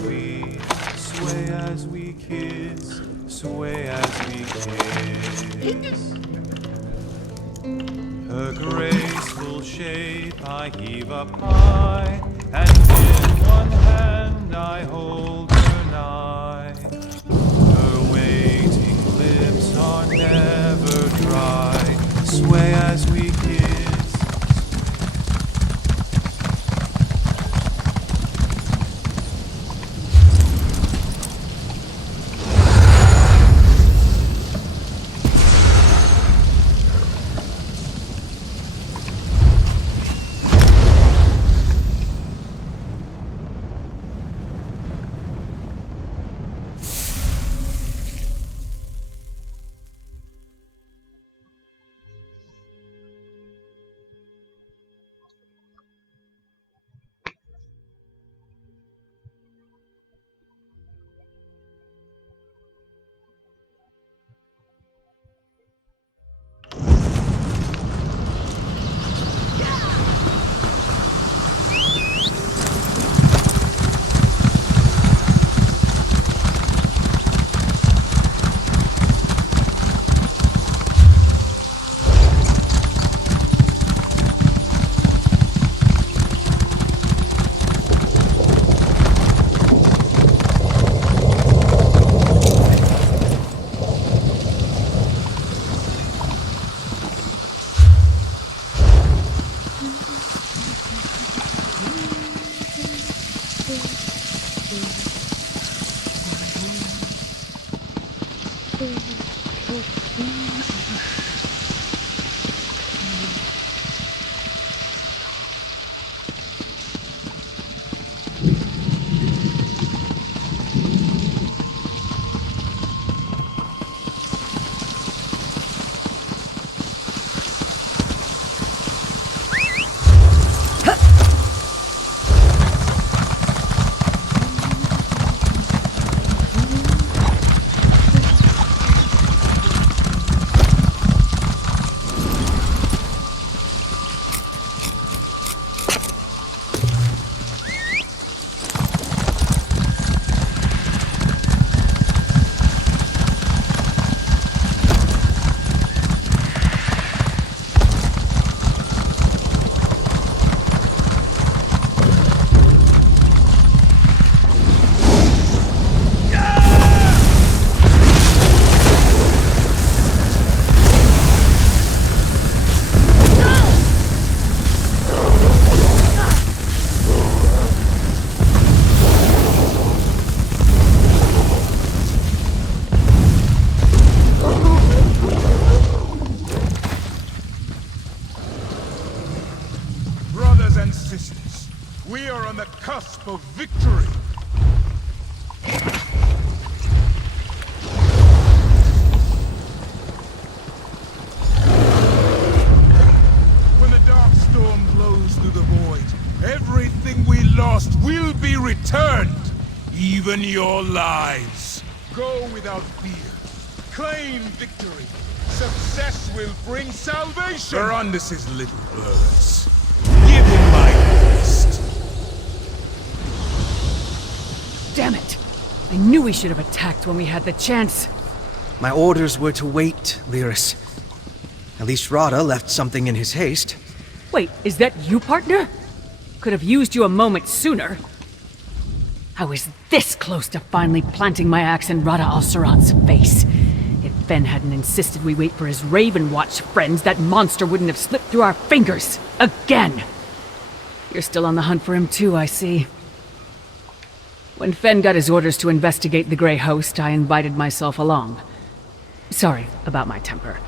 we sway as we kiss, sway as we kiss. Her graceful shape I heave up high, and in one hand I hold her nigh. Her waiting lips are never dry, sway as we kiss. Cusp of victory. When the dark storm blows through the void, everything we lost will be returned, even your lives. Go without fear. Claim victory. Success will bring salvation. Verandis' little birds. Give him my best. Damn it! I knew we should have attacked when we had the chance. My orders were to wait, Lyris. At least Rada left something in his haste. Wait, is that you, partner? Could have used you a moment sooner. I was this close to finally planting my axe in Rada al-Saran's face. If Fen hadn't insisted we wait for his Raven Watch friends, that monster wouldn't have slipped through our fingers. Again! You're still on the hunt for him too, I see. When Fen got his orders to investigate the Grey Host, I invited myself along. Sorry about my temper.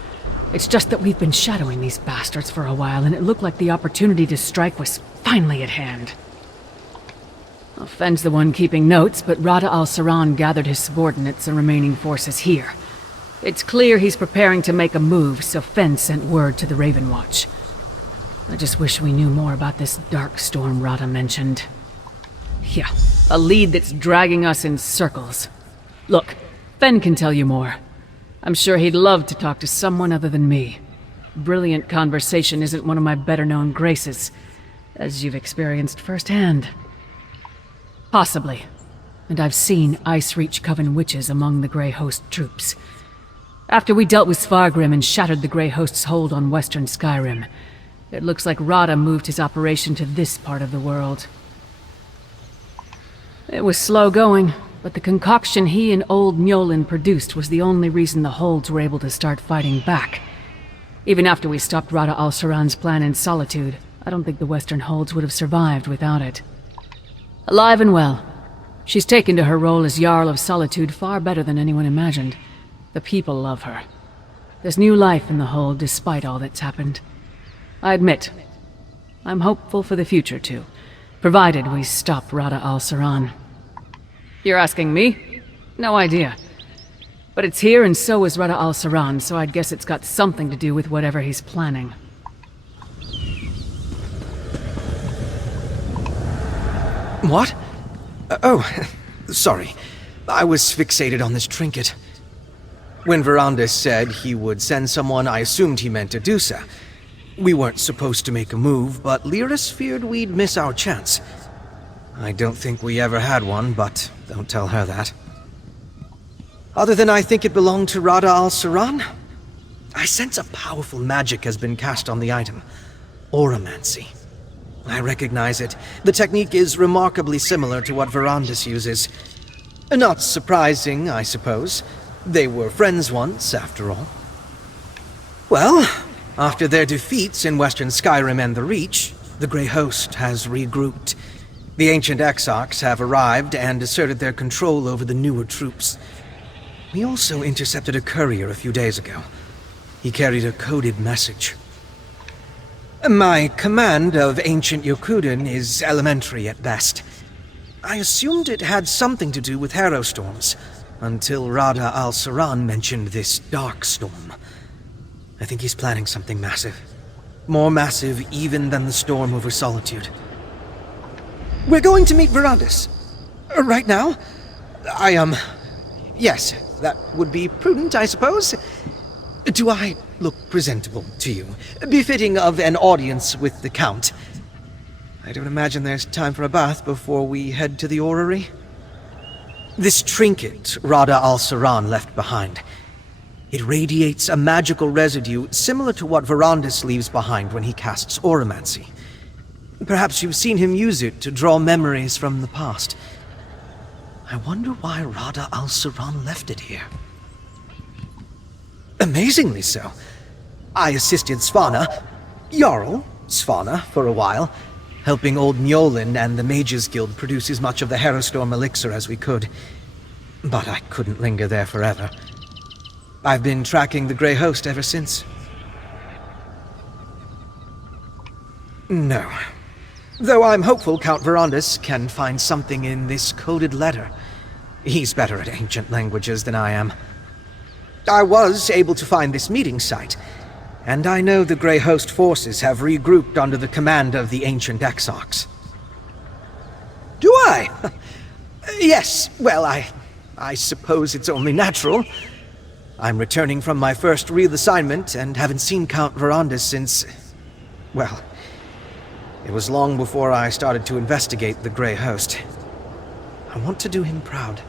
It's just that we've been shadowing these bastards for a while, and it looked like the opportunity to strike was finally at hand. Well, Fen's the one keeping notes, but Rada al-Saran gathered his subordinates and remaining forces here. It's clear he's preparing to make a move, so Fen sent word to the Raven Watch. I just wish we knew more about this dark storm Rada mentioned. Yeah, a lead that's dragging us in circles. Look, Fen can tell you more. I'm sure he'd love to talk to someone other than me. Brilliant conversation isn't one of my better-known graces, as you've experienced firsthand. Possibly. and I've seen Ice Reach Coven witches among the Grey Host troops. After we dealt with Svargrim and shattered the Grey Host's hold on western Skyrim, it looks like Radha moved his operation to this part of the world. It was slow going, but the concoction he and old Mjolin produced was the only reason the holds were able to start fighting back. Even after we stopped Radha al-Saran's plan in Solitude, I don't think the western holds would have survived without it. Alive and well. She's taken to her role as Jarl of Solitude far better than anyone imagined. The people love her. There's new life in the hold despite all that's happened. I admit, I'm hopeful for the future too, provided we stop Radha al-Saran. You're asking me? No idea. But it's here and so is Radha al-Saran, so I'd guess it's got something to do with whatever he's planning. What? Oh, sorry. I was fixated on this trinket. When Verandis said he would send someone, I assumed he meant Adusa. We weren't supposed to make a move, but Lyris feared we'd miss our chance. I don't think we ever had one, but don't tell her that. Other than I think it belonged to Radha al-Saran, I sense a powerful magic has been cast on the item. Auramancy. I recognize it. The technique is remarkably similar to what Verandis uses. Not surprising, I suppose. They were friends once, after all. Well, after their defeats in Western Skyrim and the Reach, the Grey Host has regrouped. The ancient Exarchs have arrived and asserted their control over the newer troops. We also intercepted a courier a few days ago. He carried a coded message. My command of ancient Yokuden is elementary at best. I assumed it had something to do with harrow storms, until Radha al-Saran mentioned this dark storm. I think he's planning something massive. More massive even than the storm over Solitude. We're going to meet Verandis. Right now? Yes, that would be prudent, I suppose. Do I look presentable to you? Befitting of an audience with the Count? I don't imagine there's time for a bath before we head to the orrery. This trinket Radha al-Saran left behind. It radiates a magical residue similar to what Verandis leaves behind when he casts Auramancy. Perhaps you've seen him use it to draw memories from the past. I wonder why Radha al-Saran left it here. Amazingly so. I assisted Svanna, Jarl Svanna, for a while, helping old Mjolin and the Mages Guild produce as much of the Harrowstorm elixir as we could. But I couldn't linger there forever. I've been tracking the Grey Host ever since. No. Though I'm hopeful Count Verandis can find something in this coded letter. He's better at ancient languages than I am. I was able to find this meeting site, and I know the Grey Host forces have regrouped under the command of the ancient Exarchs. Do I? Yes, well, I suppose it's only natural. I'm returning from my first real assignment and haven't seen Count Verandis since... well, it was long before I started to investigate the Grey Host. I want to do him proud.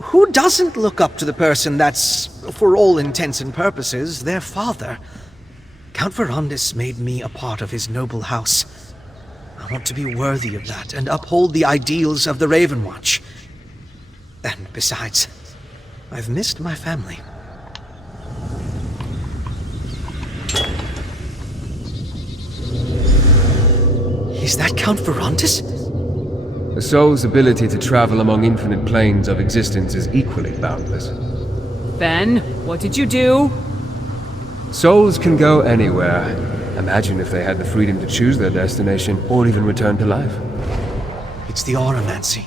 Who doesn't look up to the person that's, for all intents and purposes, their father? Count Verandis made me a part of his noble house. I want to be worthy of that and uphold the ideals of the Raven Watch. And besides, I've missed my family. Is that Count Verandis? The soul's ability to travel among infinite planes of existence is equally boundless. Ben, what did you do? Souls can go anywhere. Imagine if they had the freedom to choose their destination, or even return to life. It's the Auramancy.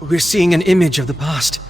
We're seeing an image of the past.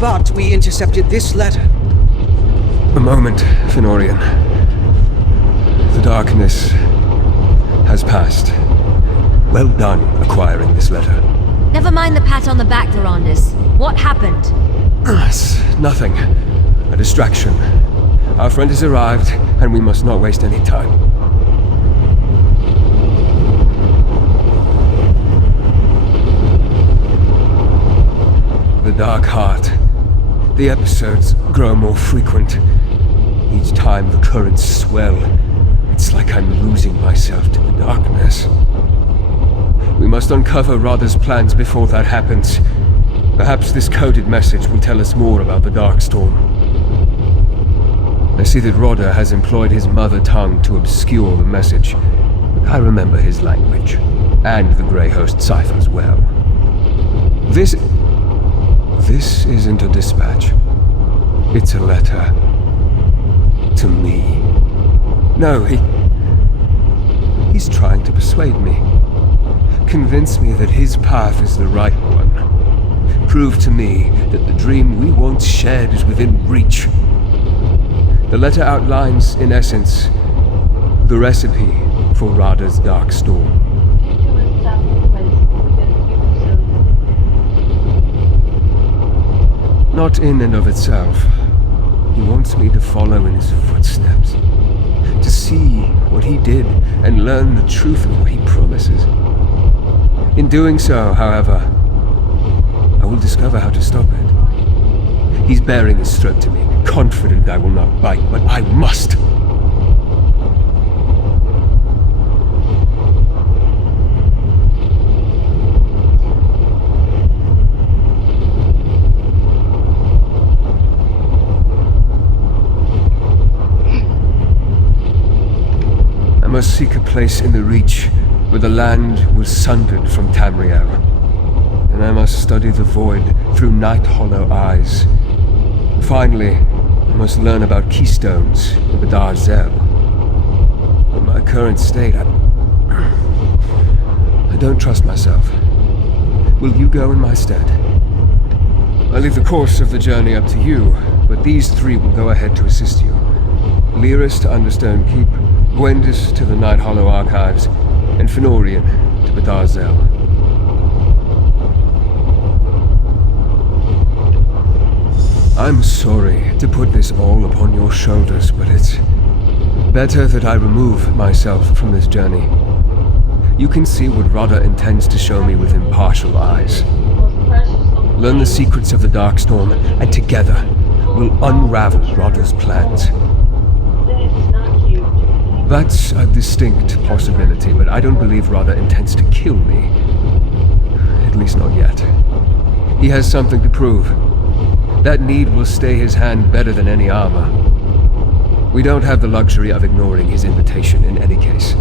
but we intercepted this letter. A moment, Fenorian. The darkness has passed. Well done acquiring this letter. Never mind the pat on the back, Durandus. What happened? It's nothing. A distraction. Our friend has arrived, and we must not waste any time. The Dark Heart. The episodes grow more frequent. Each time the currents swell. It's like I'm losing myself to the darkness. We must uncover Radha's plans before that happens. Perhaps this coded message will tell us more about the Darkstorm. I see that Radha has employed his mother tongue to obscure the message. But I remember his language, and the Grey Host ciphers well. This isn't a dispatch. It's a letter. To me. No, he's trying to persuade me. Convince me that his path is the right one. Prove to me that the dream we once shared is within reach. The letter outlines, in essence, the recipe for Radha's Darkstorm. Not in and of itself. He wants me to follow in his footsteps. To see what he did and learn the truth of what he promises. In doing so, however, I will discover how to stop it. He's bearing his threat to me, confident I will not bite, but I must! I must seek a place in the Reach where the land was sundered from Tamriel. And I must study the void through Night Hollow eyes. Finally, I must learn about keystones of Badar Zel. In my current state, I don't trust myself. Will you go in my stead? I leave the course of the journey up to you, but these three will go ahead to assist you. Lyris to Understone Keep, Gwendis to the Night Hollow Archives, and Fenorian to Badar Zel. I'm sorry to put this all upon your shoulders, but it's better that I remove myself from this journey. You can see what Radha intends to show me with impartial eyes. Learn the secrets of the Darkstorm, and together we'll unravel Radha's plans. That's a distinct possibility, but I don't believe Radha intends to kill me. At least not yet. He has something to prove. That need will stay his hand better than any armor. We don't have the luxury of ignoring his invitation in any case.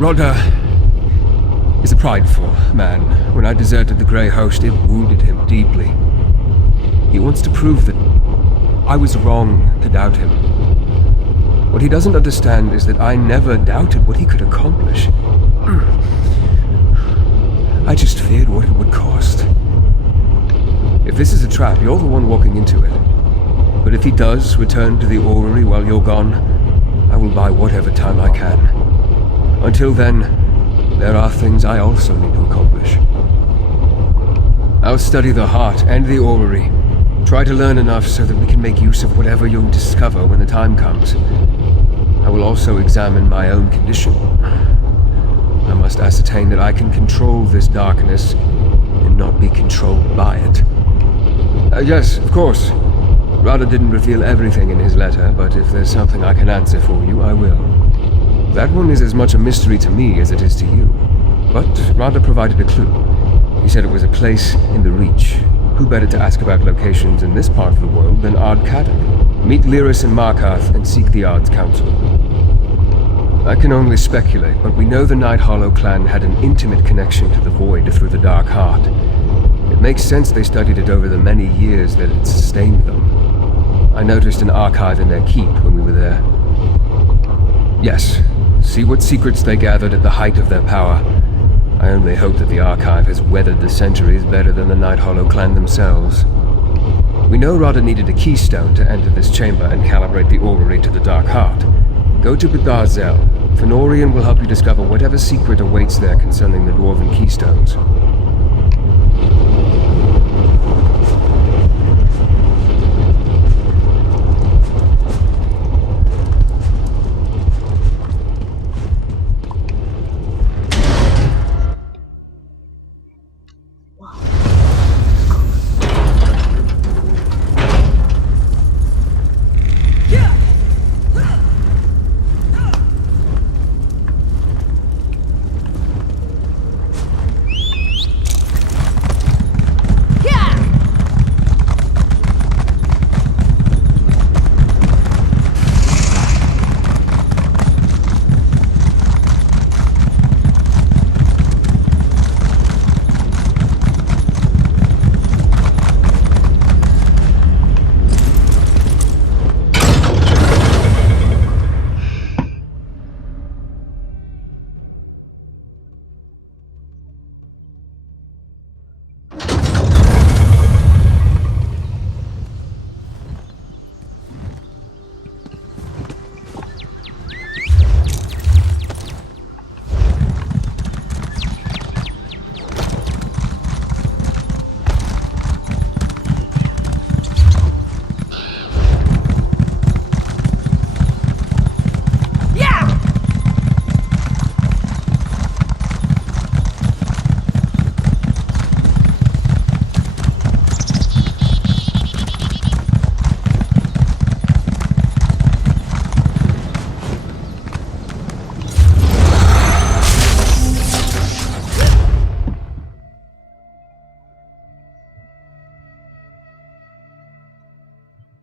Rodda is a prideful man. When I deserted the Grey Host, it wounded him deeply. He wants to prove that I was wrong to doubt him. What he doesn't understand is that I never doubted what he could accomplish. I just feared what it would cost. If this is a trap, you're the one walking into it. But if he does return to the orrery while you're gone, I will buy whatever time I can. Until then, there are things I also need to accomplish. I'll study the heart and the orrery. Try to learn enough so that we can make use of whatever you'll discover when the time comes. I will also examine my own condition. I must ascertain that I can control this darkness and not be controlled by it. Yes, of course. Radha didn't reveal everything in his letter, but if there's something I can answer for you, I will. That one is as much a mystery to me as it is to you. But Radha provided a clue. He said it was a place in the Reach. Who better to ask about locations in this part of the world than Ard Kadok? Meet Lyris and Markarth and seek the Ard's counsel. I can only speculate, but we know the Night Hollow clan had an intimate connection to the Void through the Dark Heart. It makes sense they studied it over the many years that it sustained them. I noticed an archive in their keep when we were there. Yes, see what secrets they gathered at the height of their power. I only hope that the archive has weathered the centuries better than the Night Hollow clan themselves. We know Radha needed a keystone to enter this chamber and calibrate the orrery to the Dark Heart. Go to Badar Zel. Fenorian will help you discover whatever secret awaits there concerning the Dwarven keystones.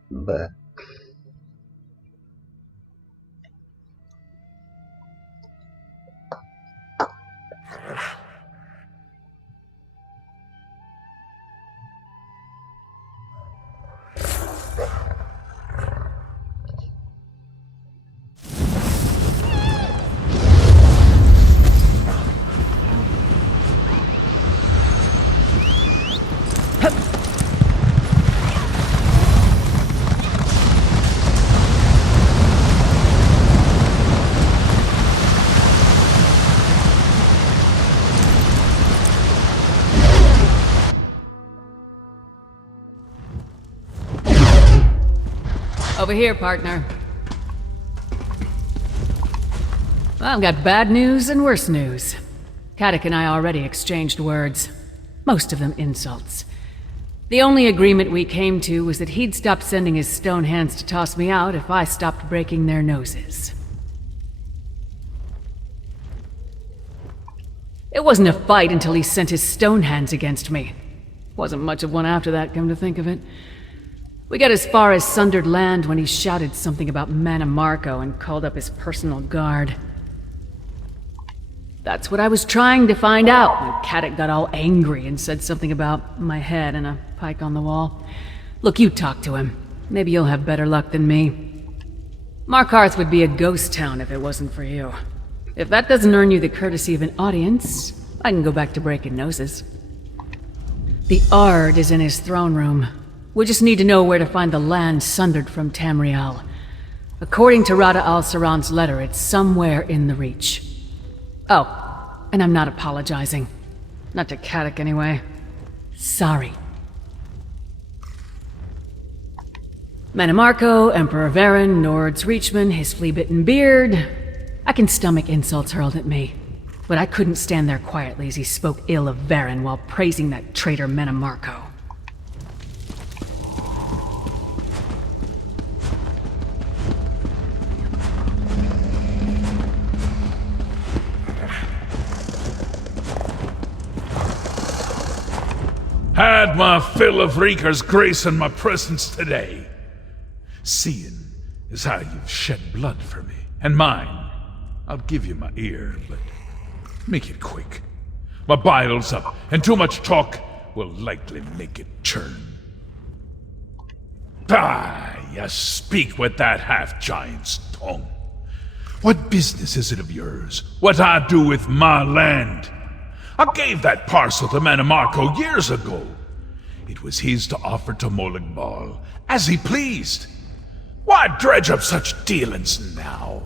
But Over here, partner. Well, I've got bad news and worse news. Kadok and I already exchanged words. Most of them insults. The only agreement we came to was that he'd stop sending his stone hands to toss me out if I stopped breaking their noses. It wasn't a fight until he sent his stone hands against me. Wasn't much of one after that, come to think of it. We got as far as Sundered Land when he shouted something about Mana Marco and called up his personal guard. That's what I was trying to find out when Caddock got all angry and said something about my head and a pike on the wall. Look, you talk to him. Maybe you'll have better luck than me. Markarth would be a ghost town if it wasn't for you. If that doesn't earn you the courtesy of an audience, I can go back to breaking noses. The Ard is in his throne room. We just need to know where to find the land sundered from Tamriel. According to Rada al-Saran's letter, it's somewhere in the Reach. Oh, and I'm not apologizing. Not to Caddock, anyway. Sorry. Manamarco, Emperor Varen, Nord's Reachman, his flea-bitten beard. I can stomach insults hurled at me, but I couldn't stand there quietly as he spoke ill of Varen while praising that traitor Manamarco. Had my fill of Reeker's grace in my presence today. Seeing is how you've shed blood for me, and mine. I'll give you my ear, but make it quick. My bile's up, and too much talk will likely make it churn. You speak with that half-giant's tongue. What business is it of yours, what I do with my land? I gave that parcel to Manamarco years ago. It was his to offer to Molag Ballin, as he pleased. Why dredge up such dealings now?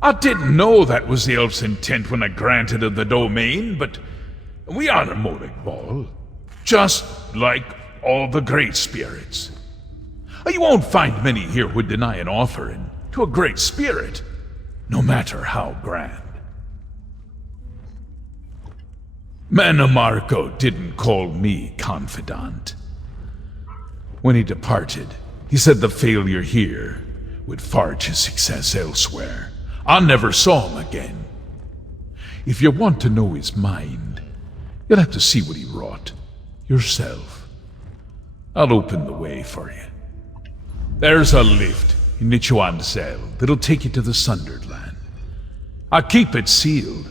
I didn't know that was the elf's intent when I granted him the domain, but we honor Molag Ballin, just like all the great spirits. You won't find many here who deny an offering to a great spirit, no matter how grand. Manamarco didn't call me confidant. When he departed, he said the failure here would forge his success elsewhere. I never saw him again. If you want to know his mind, you'll have to see what he wrought yourself. I'll open the way for you. There's a lift in Nichuan-Zel that'll take you to the Sundered Land. I keep it sealed,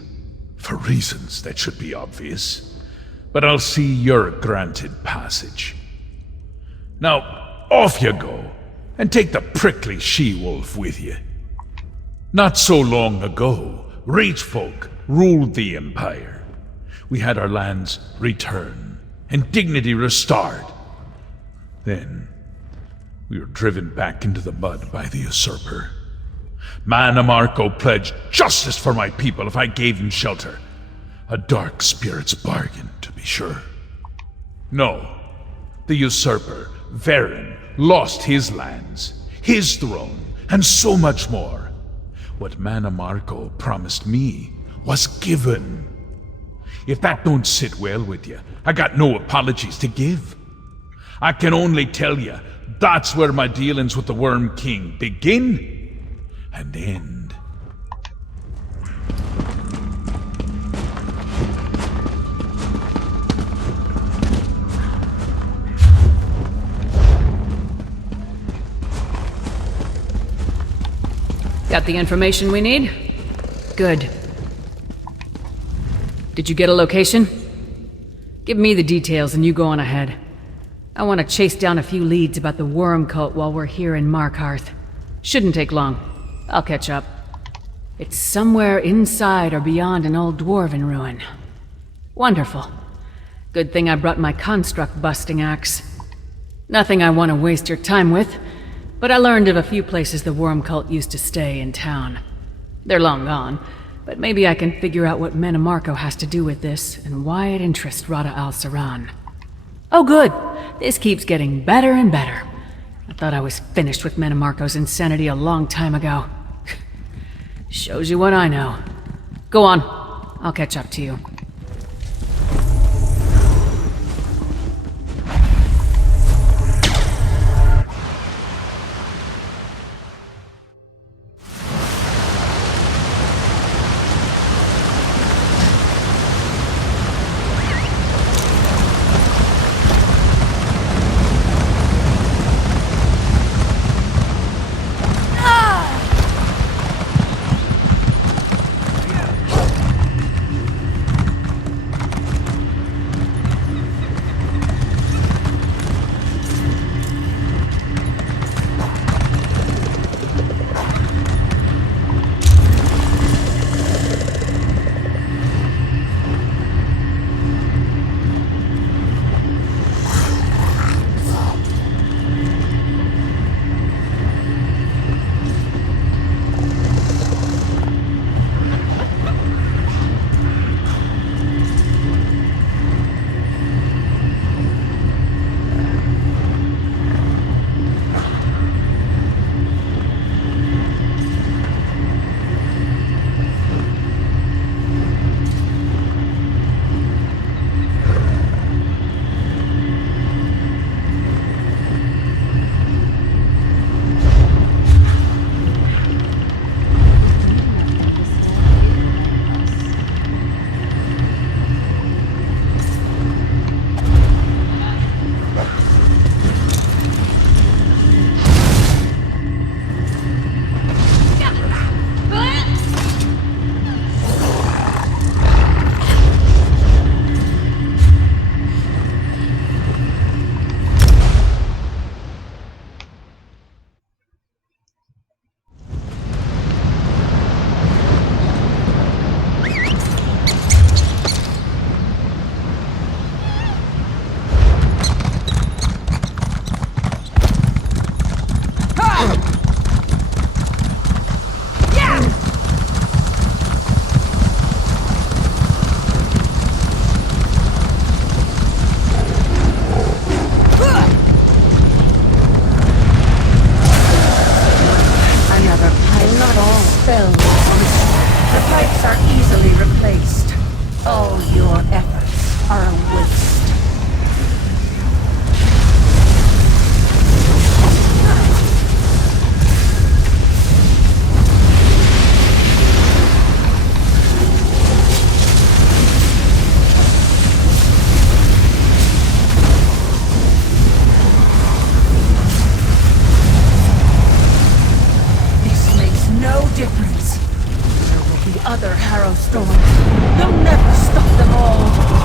for reasons that should be obvious, but I'll see you're granted passage. Now, off you go, and take the prickly she-wolf with you. Not so long ago, Reach folk ruled the Empire. We had our lands returned, and dignity restored. Then, we were driven back into the mud by the usurper. Manamarco pledged justice for my people if I gave him shelter. A dark spirit's bargain, to be sure. No, the usurper, Varen, lost his lands, his throne, and so much more. What Manamarco promised me was given. If that don't sit well with you, I got no apologies to give. I can only tell you, that's where my dealings with the Worm King begin and end. Got the information we need? Good. Did you get a location? Give me the details and you go on ahead. I want to chase down a few leads about the Worm Cult while we're here in Markarth. Shouldn't take long. I'll catch up. It's somewhere inside or beyond an old dwarven ruin. Wonderful. Good thing I brought my construct-busting axe. Nothing I want to waste your time with, but I learned of a few places the Worm Cult used to stay in town. They're long gone, but maybe I can figure out what Manamarco has to do with this and why it interests Rada al-Saran. Oh good, this keeps getting better and better. I thought I was finished with Manamarco's insanity a long time ago. Shows you what I know. Go on, I'll catch up to you. are a waste. This makes no difference. There will be other Harrow storms. You'll never stop them all.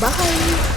Bye!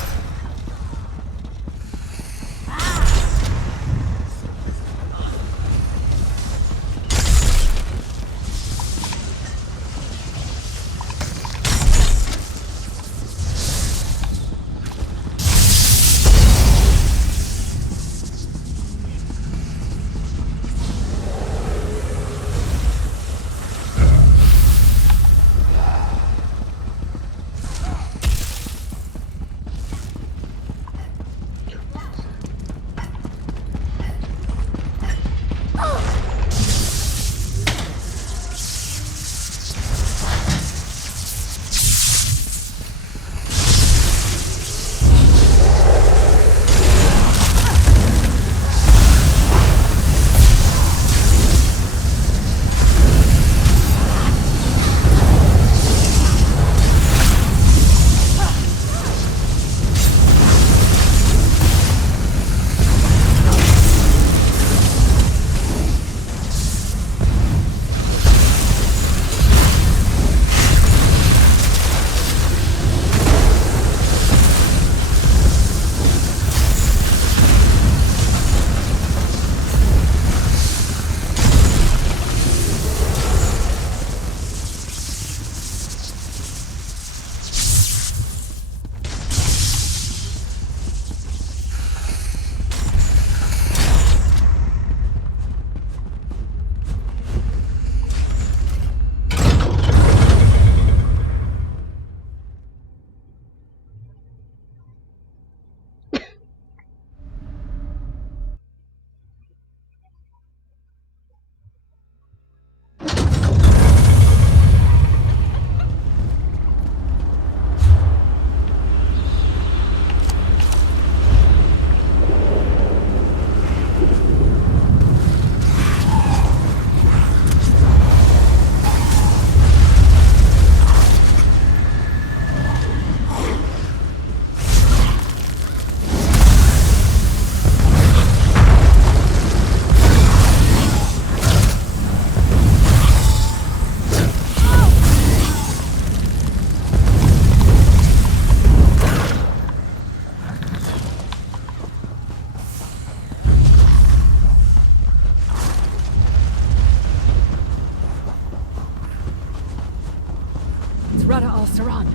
Rada al-Saran.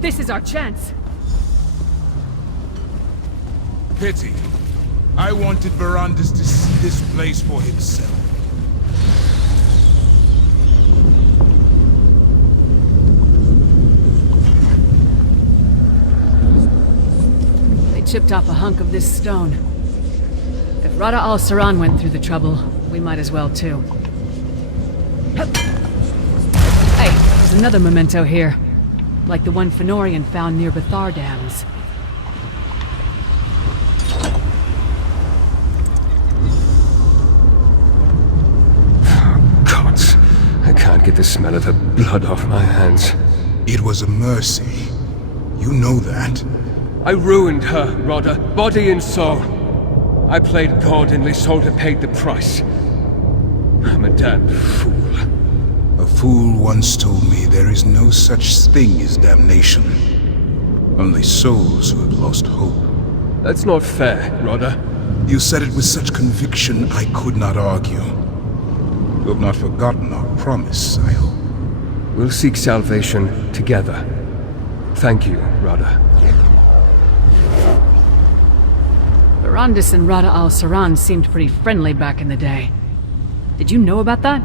This is our chance. Pity. I wanted Verandis to see this place for himself. They chipped off a hunk of this stone. If Rada al-Saran went through the trouble, we might as well too. Hey, there's another memento here. Like the one Fenorian found near Bethar Dams. Gods, I can't get the smell of her blood off my hands. It was a mercy. You know that. I ruined her, Rodder, body and soul. I played God and Lysolda paid the price. I'm a damn fool. A fool once told me there is no such thing as damnation. Only souls who have lost hope. That's not fair, Rodder. You said it with such conviction I could not argue. You have not forgotten our promise, I hope. We'll seek salvation together. Thank you, Rodder. Verandis and Rada al-Saran seemed pretty friendly back in the day. Did you know about that?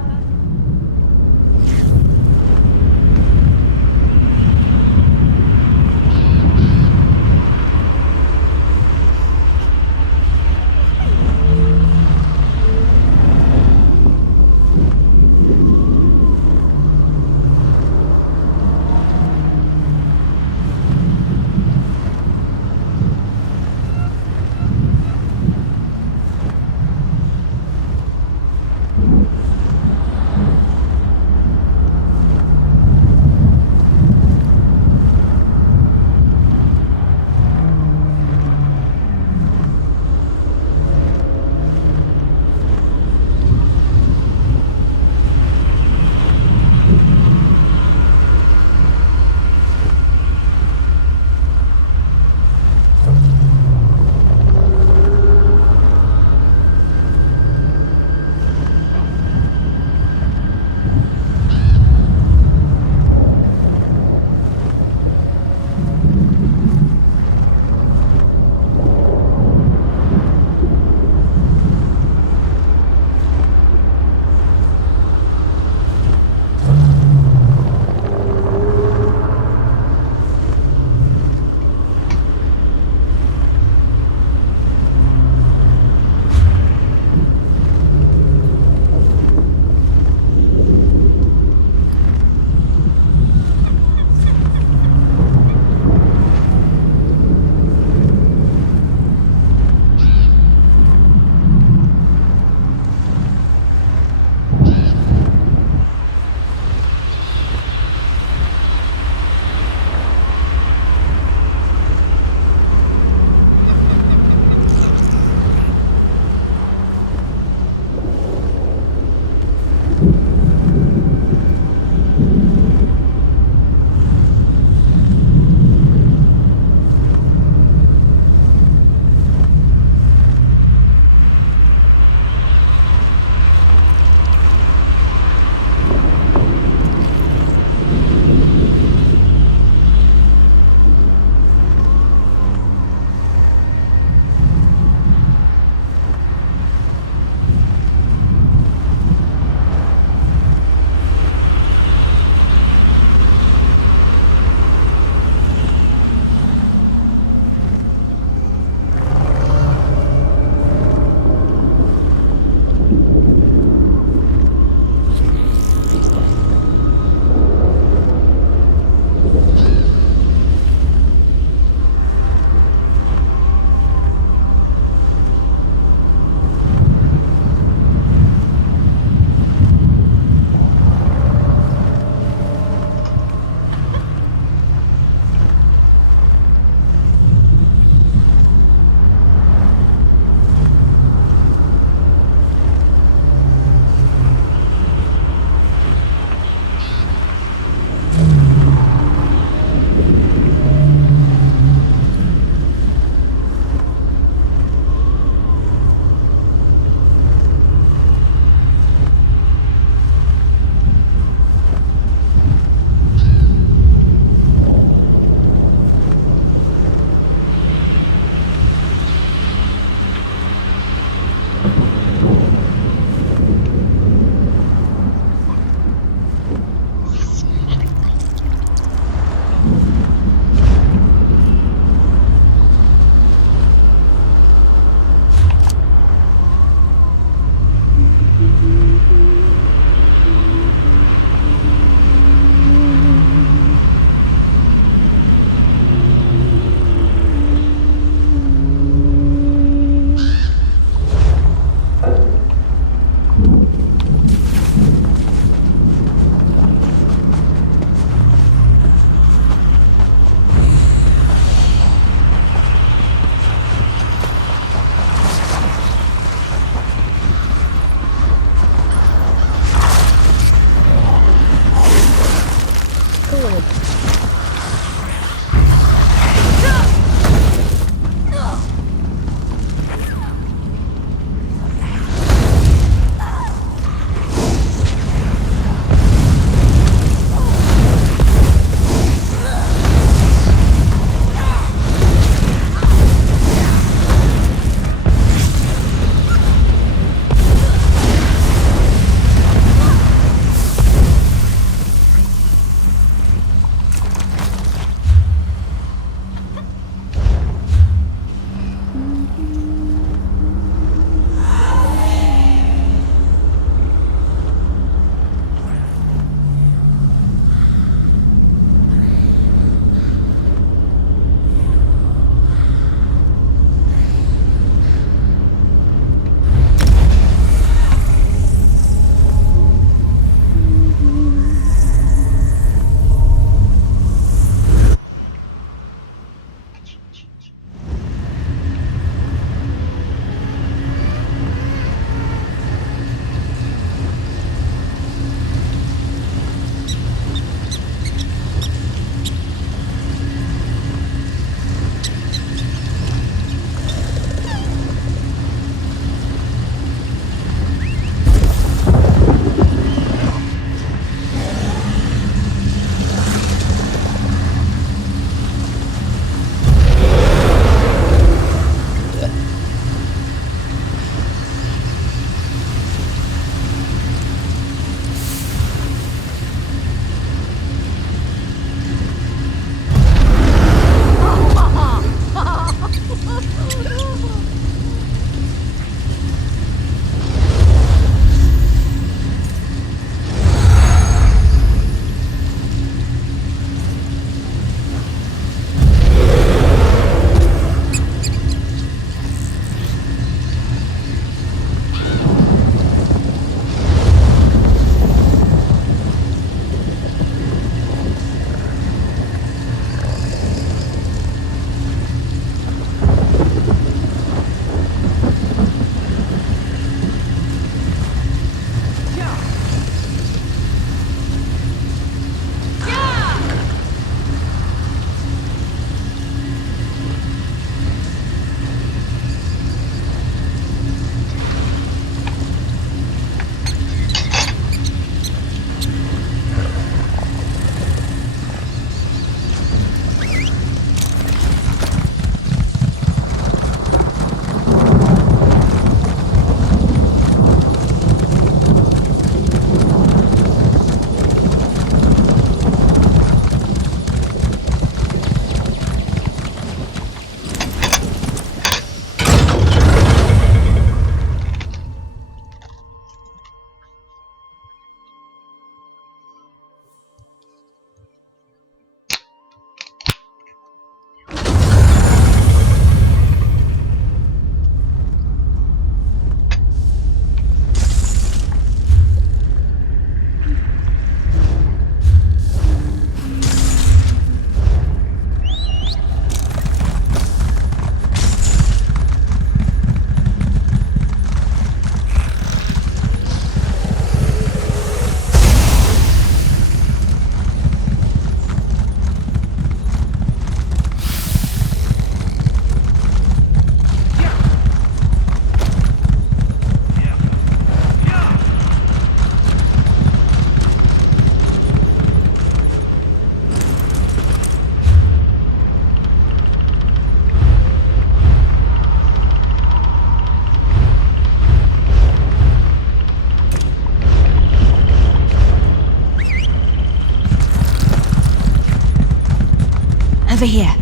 over here.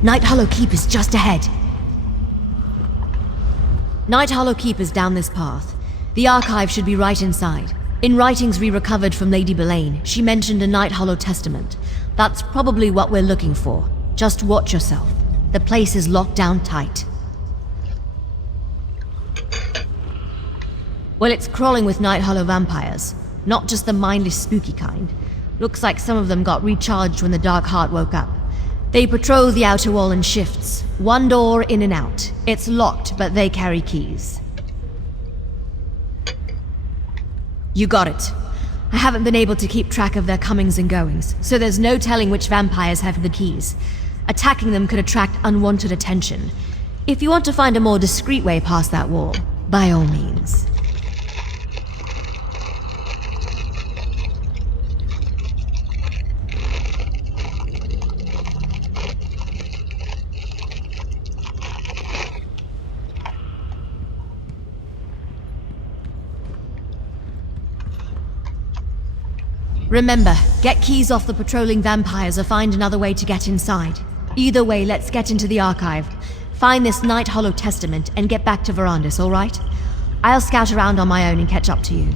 Night Hollow Keep is just ahead. Night Hollow Keep is down this path. The archive should be right inside. In writings we recovered from Lady Ballin, she mentioned a Night Hollow testament. That's probably what we're looking for. Just watch yourself. The place is locked down tight. Well, it's crawling with Night Hollow vampires. Not just the mindless, spooky kind. Looks like some of them got recharged when the Dark Heart woke up. They patrol the outer wall in shifts. One door in and out. It's locked, but they carry keys. You got it. I haven't been able to keep track of their comings and goings, so there's no telling which vampires have the keys. Attacking them could attract unwanted attention. If you want to find a more discreet way past that wall, by all means. Remember, get keys off the patrolling vampires or find another way to get inside. Either way, let's get into the archive. Find this Night Hollow testament and get back to Verandis, alright? I'll scout around on my own and catch up to you.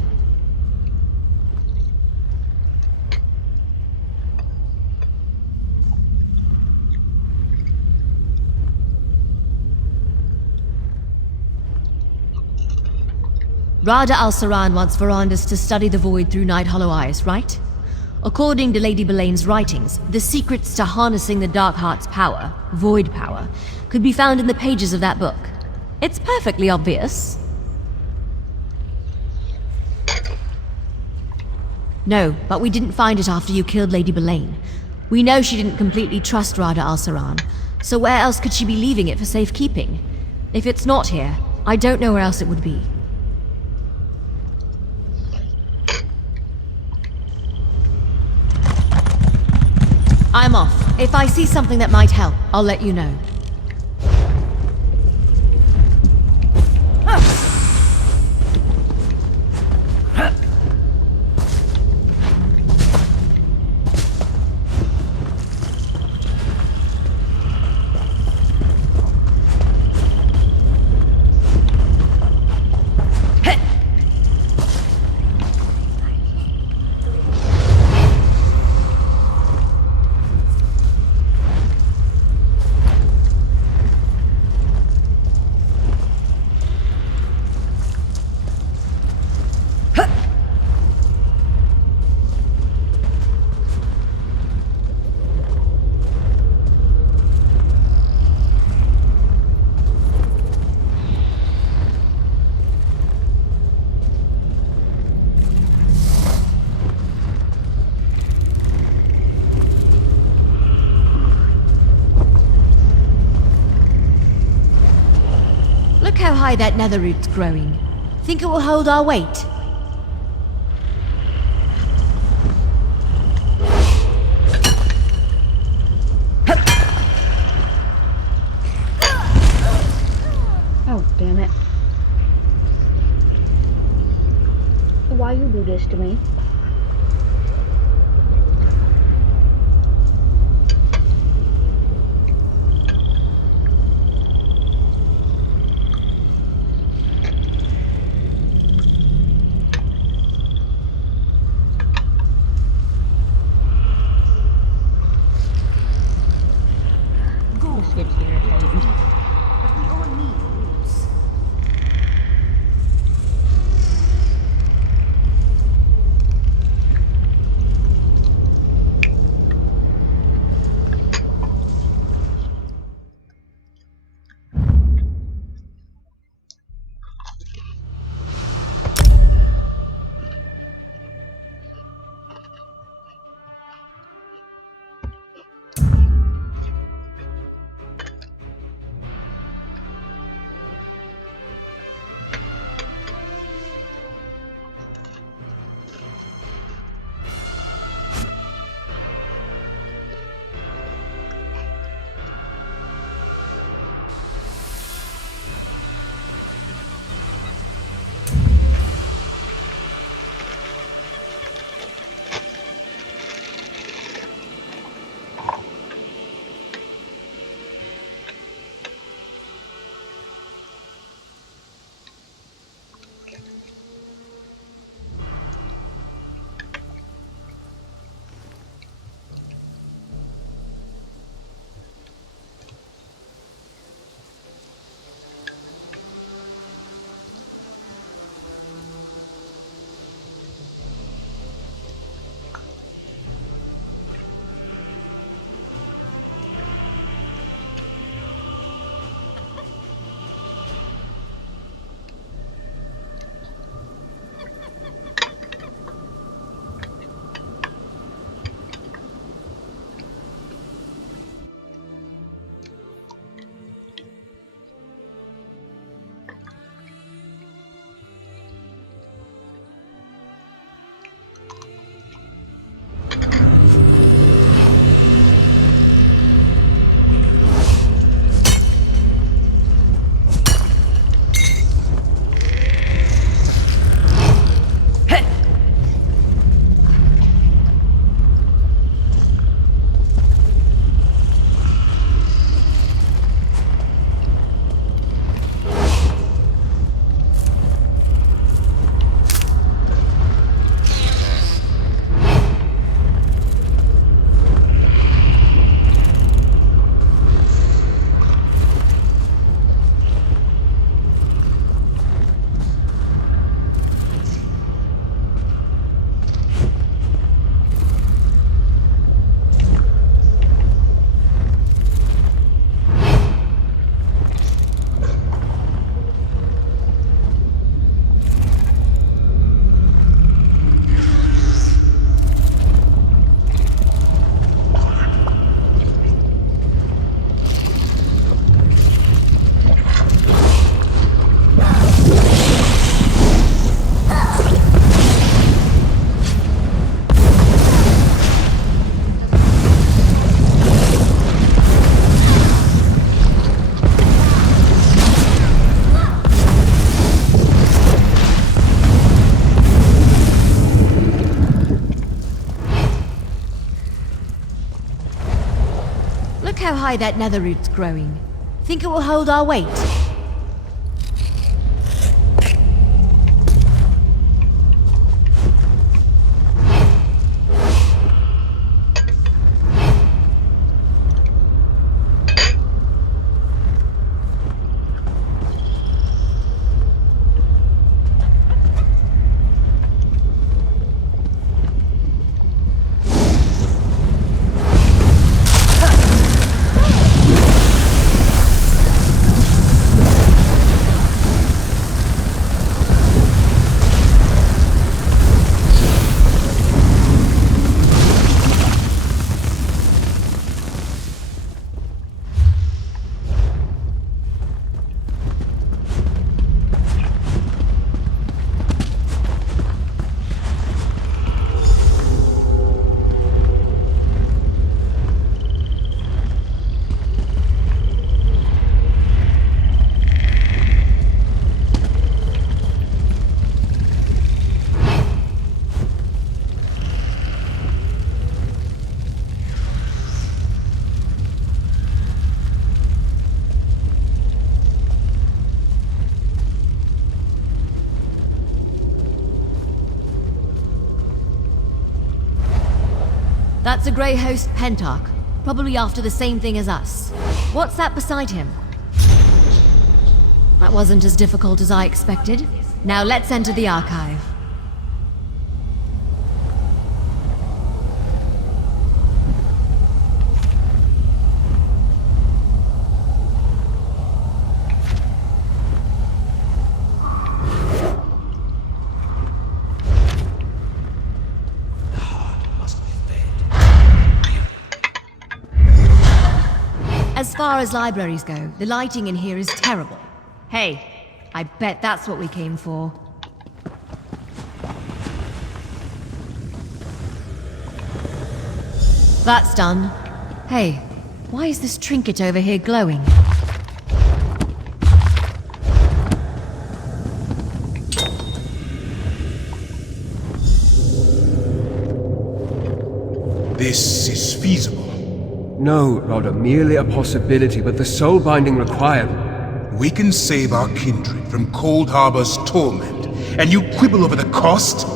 Rada al-Saran wants Verandis to study the Void through Night Hollow eyes, right? According to Lady Ballin's writings, the secrets to harnessing the Dark Heart's power, Void power, could be found in the pages of that book. It's perfectly obvious. No, but we didn't find it after you killed Lady Ballin. We know she didn't completely trust Rada al-Saran, so where else could she be leaving it for safekeeping? If it's not here, I don't know where else it would be. I'm off. If I see something that might help, I'll let you know. Look how high that nether root's growing. Think it will hold our weight? Oh, damn it. Why you do this to me? This gets irritating. Look how high that nether root's growing. Think it will hold our weight? That's a Grey Host Pentarch, probably after the same thing as us. What's that beside him? That wasn't as difficult as I expected. Now let's enter the archive. As far as libraries go, the lighting in here is terrible. Hey, I bet that's what we came for. That's done. Hey, why is this trinket over here glowing? This is feasible. No, rather merely a possibility, but the soul binding required. We can save our kindred from Cold Harbor's torment, and you quibble over the cost?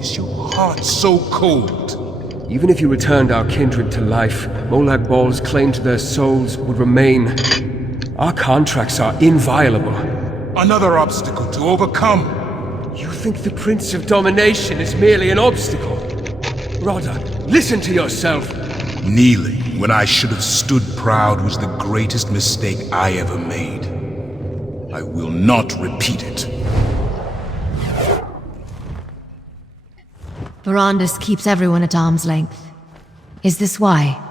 Is your heart so cold? Even if you returned our kindred to life, Molag Ball's claim to their souls would remain. Our contracts are inviolable. Another obstacle to overcome. You think the Prince of Domination is merely an obstacle? Rodder, listen to yourself. Kneeling when I should have stood proud was the greatest mistake I ever made. I will not repeat it. Verandis keeps everyone at arm's length. Is this why?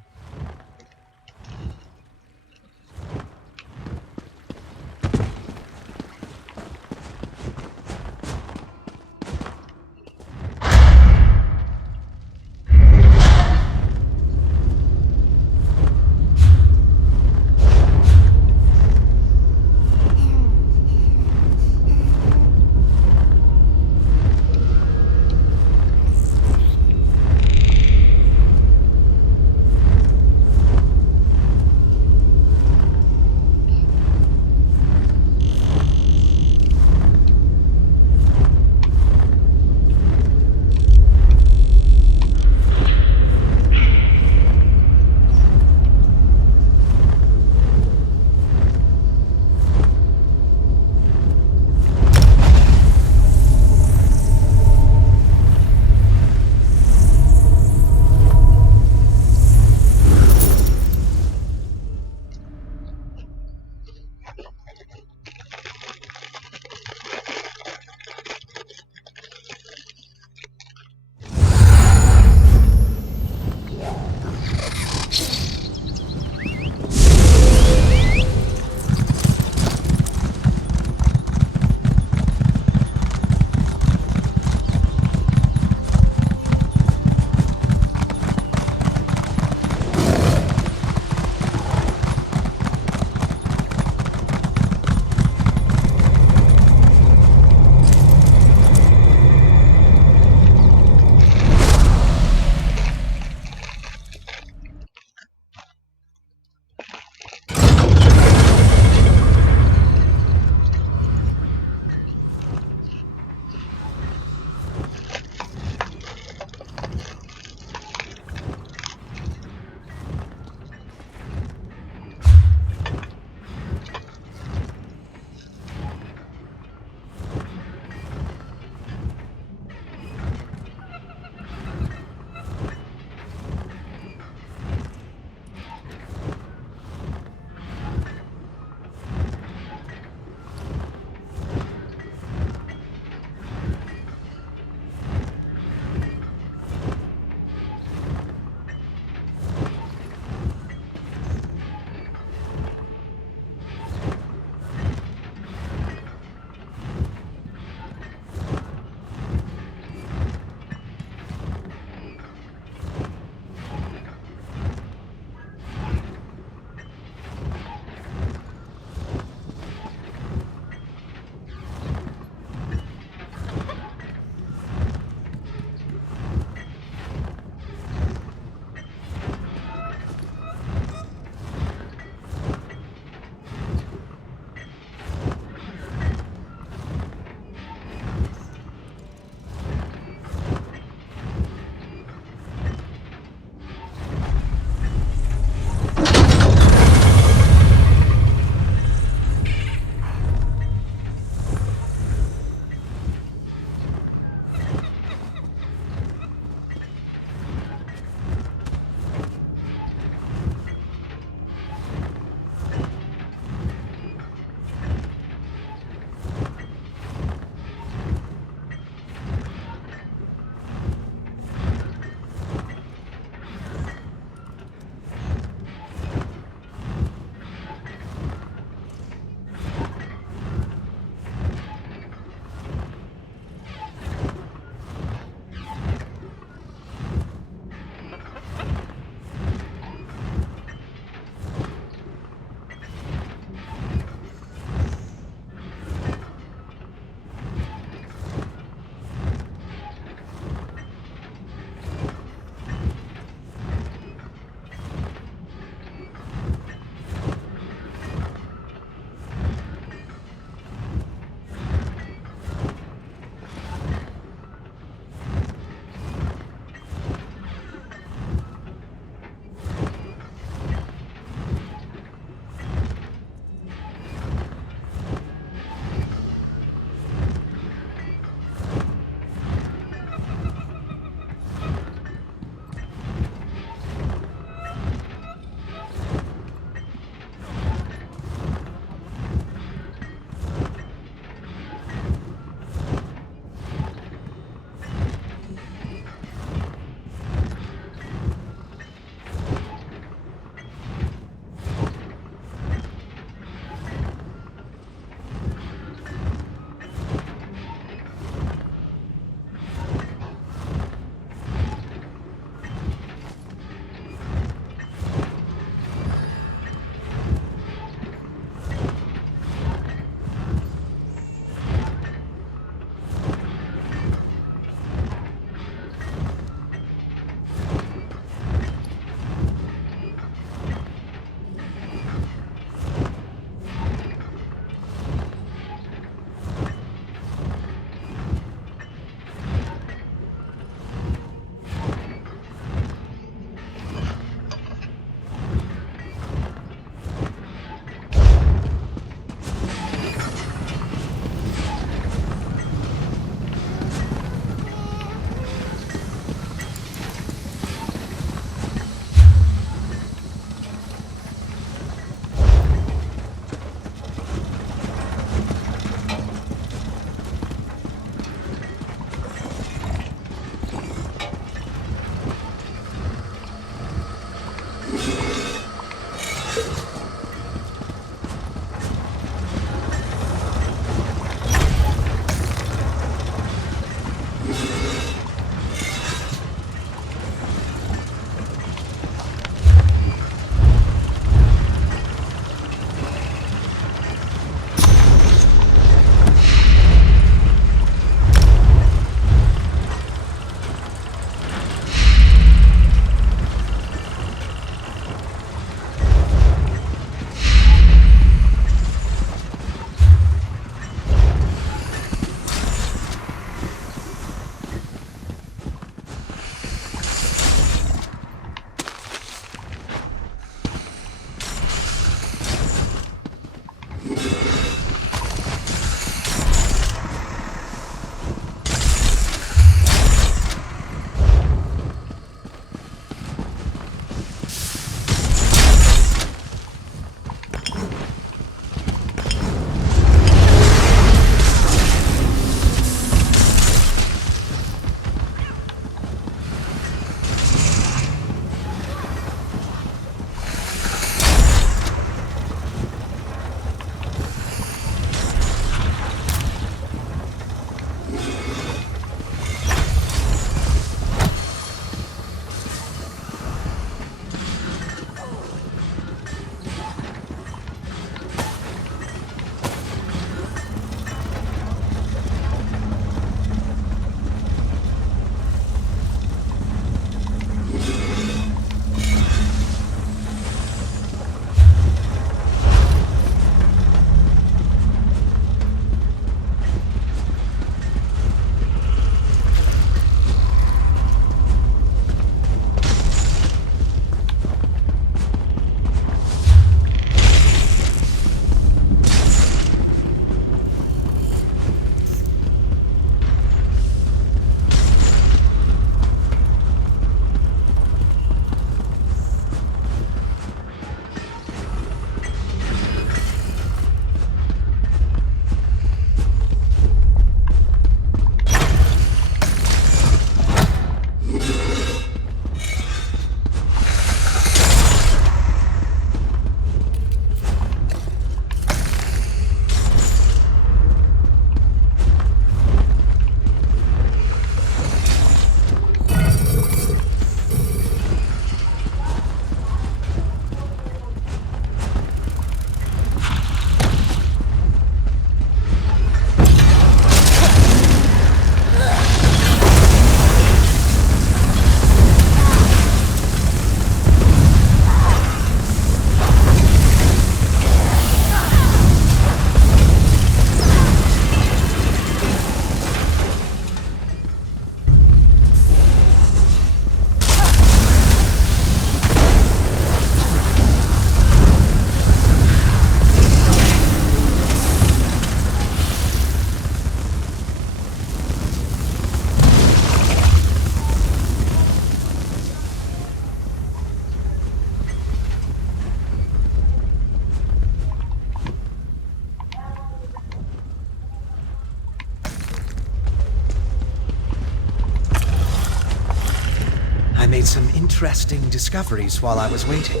made some interesting discoveries while I was waiting.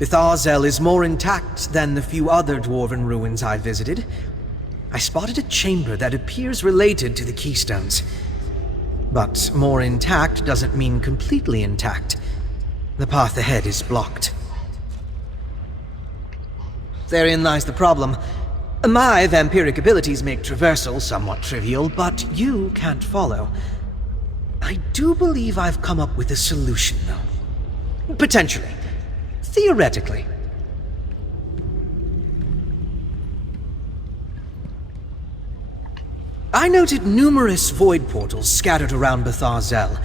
Bitharzel is more intact than the few other dwarven ruins I visited. I spotted a chamber that appears related to the Keystones. But more intact doesn't mean completely intact. The path ahead is blocked. Therein lies the problem. My vampiric abilities make traversal somewhat trivial, but you can't follow. I do believe I've come up with a solution, though. Potentially. Theoretically. I noted numerous void portals scattered around Bitharzel.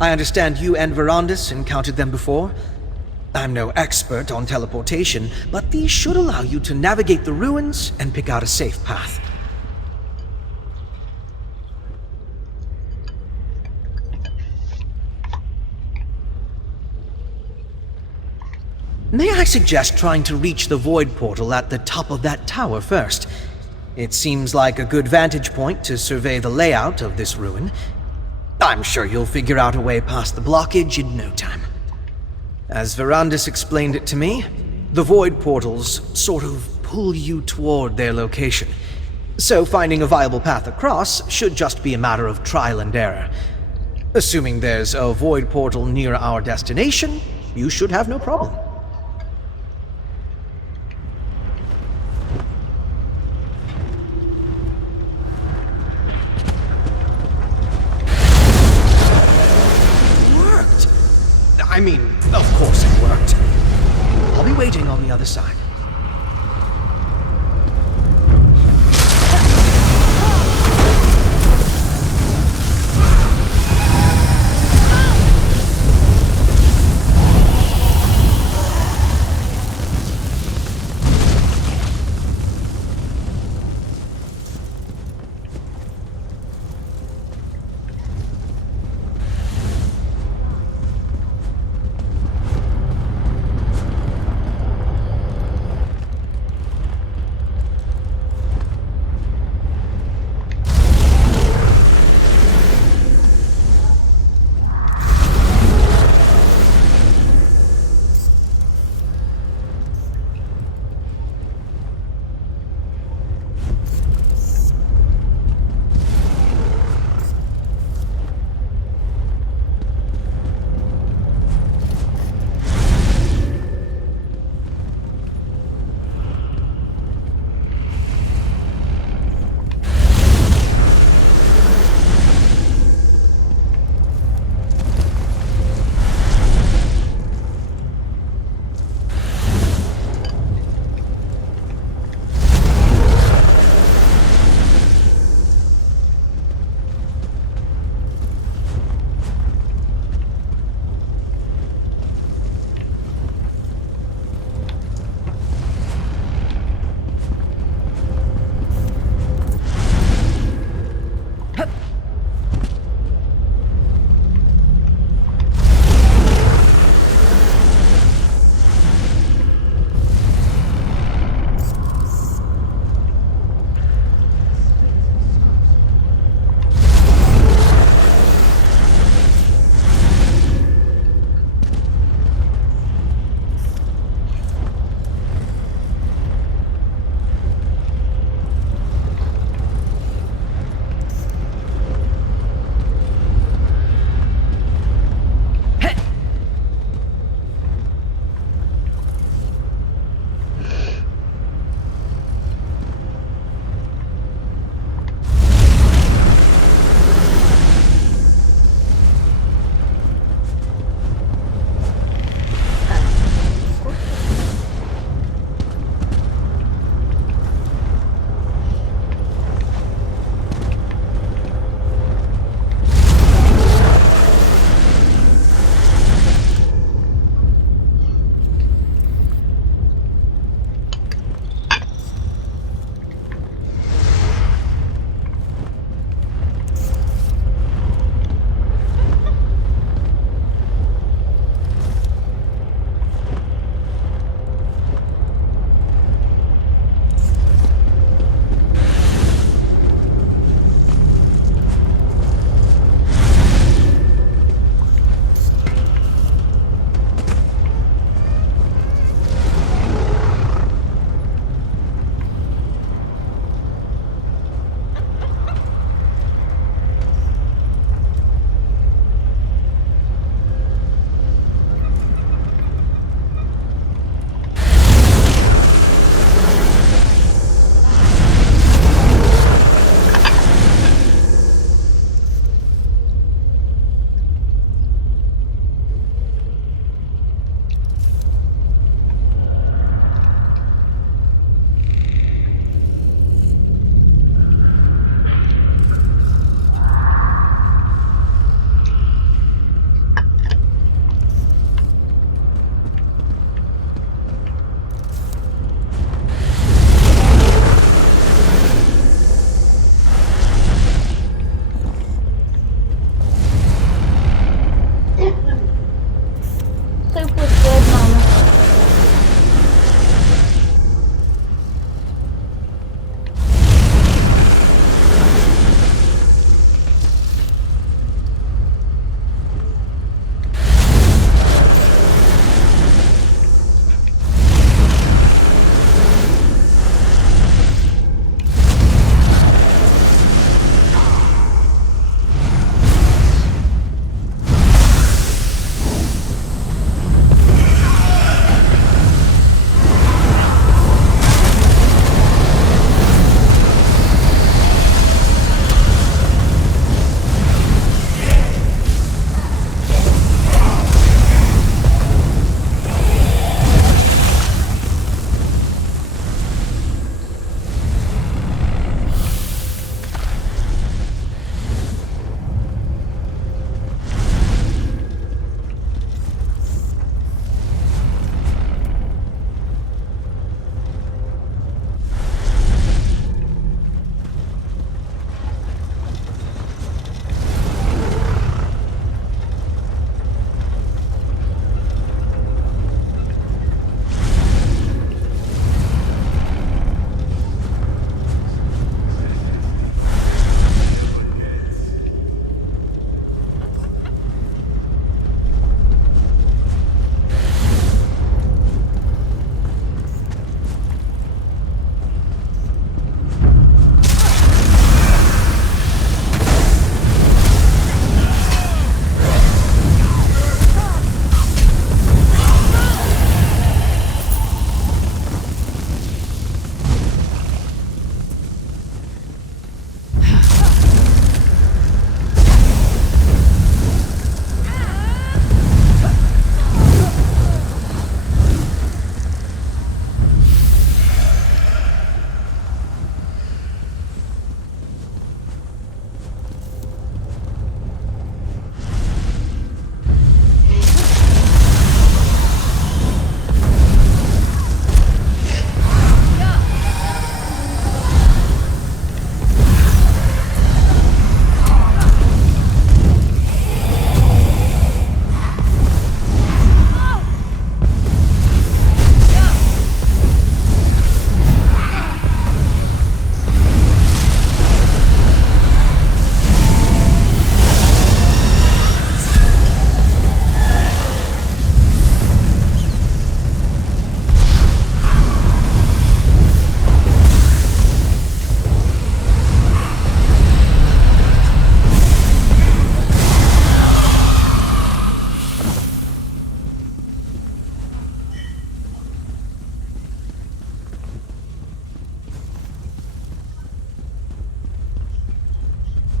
I understand you and Verandis encountered them before. I'm no expert on teleportation, but these should allow you to navigate the ruins and pick out a safe path. May I suggest trying to reach the void portal at the top of that tower first? It seems like a good vantage point to survey the layout of this ruin. I'm sure you'll figure out a way past the blockage in no time. As Verandis explained it to me, the void portals sort of pull you toward their location. So finding a viable path across should just be a matter of trial and error. Assuming there's a void portal near our destination, you should have no problem. I mean, of course it worked. I'll be waiting on the other side.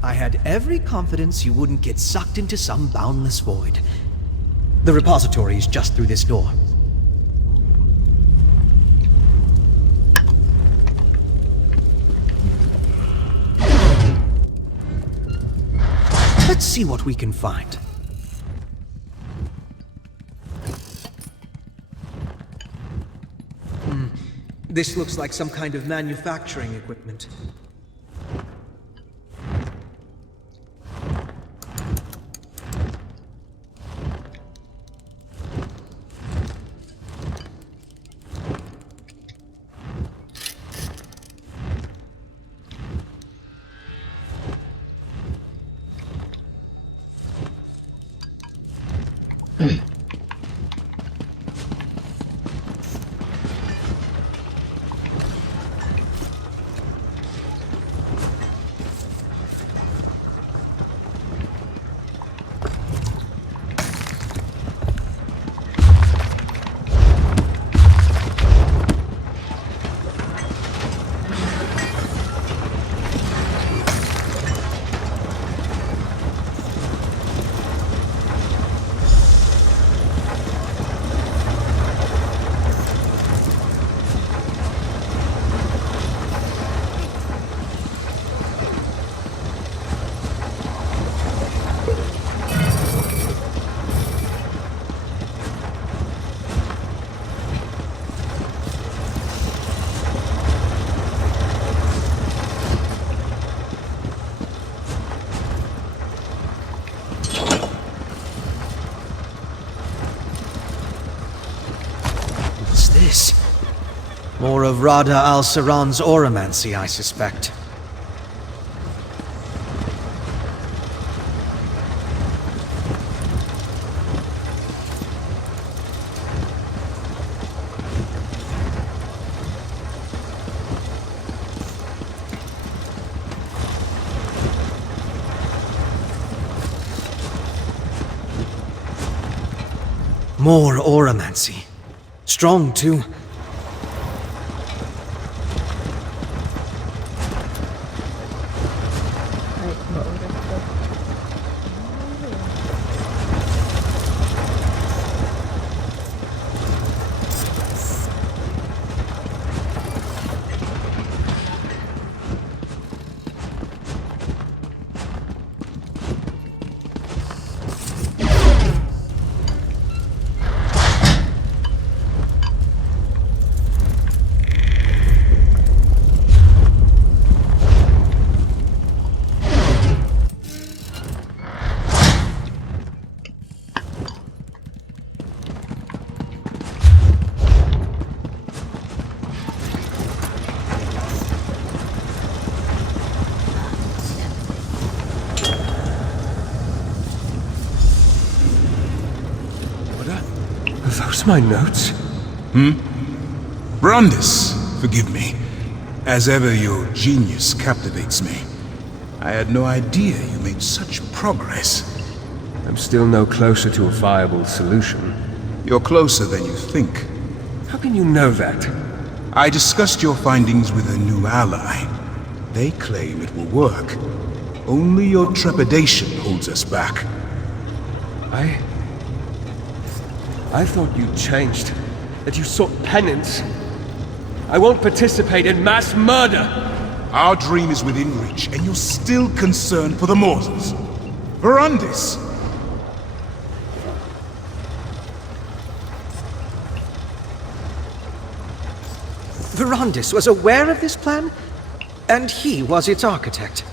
I had every confidence you wouldn't get sucked into some boundless void. The repository is just through this door. Let's see what we can find. This looks like some kind of manufacturing equipment. This? More of Rada al-Saran's oromancy, I suspect. More oromancy. Strong, too. Are those my notes? Brandis, forgive me. As ever, your genius captivates me. I had no idea you made such progress. I'm still no closer to a viable solution. You're closer than you think. How can you know that? I discussed your findings with a new ally. They claim it will work. Only your trepidation holds us back. I thought you changed. That you sought penance. I won't participate in mass murder! Our dream is within reach, and you're still concerned for the mortals. Verandis! Verandis was aware of this plan, and he was its architect.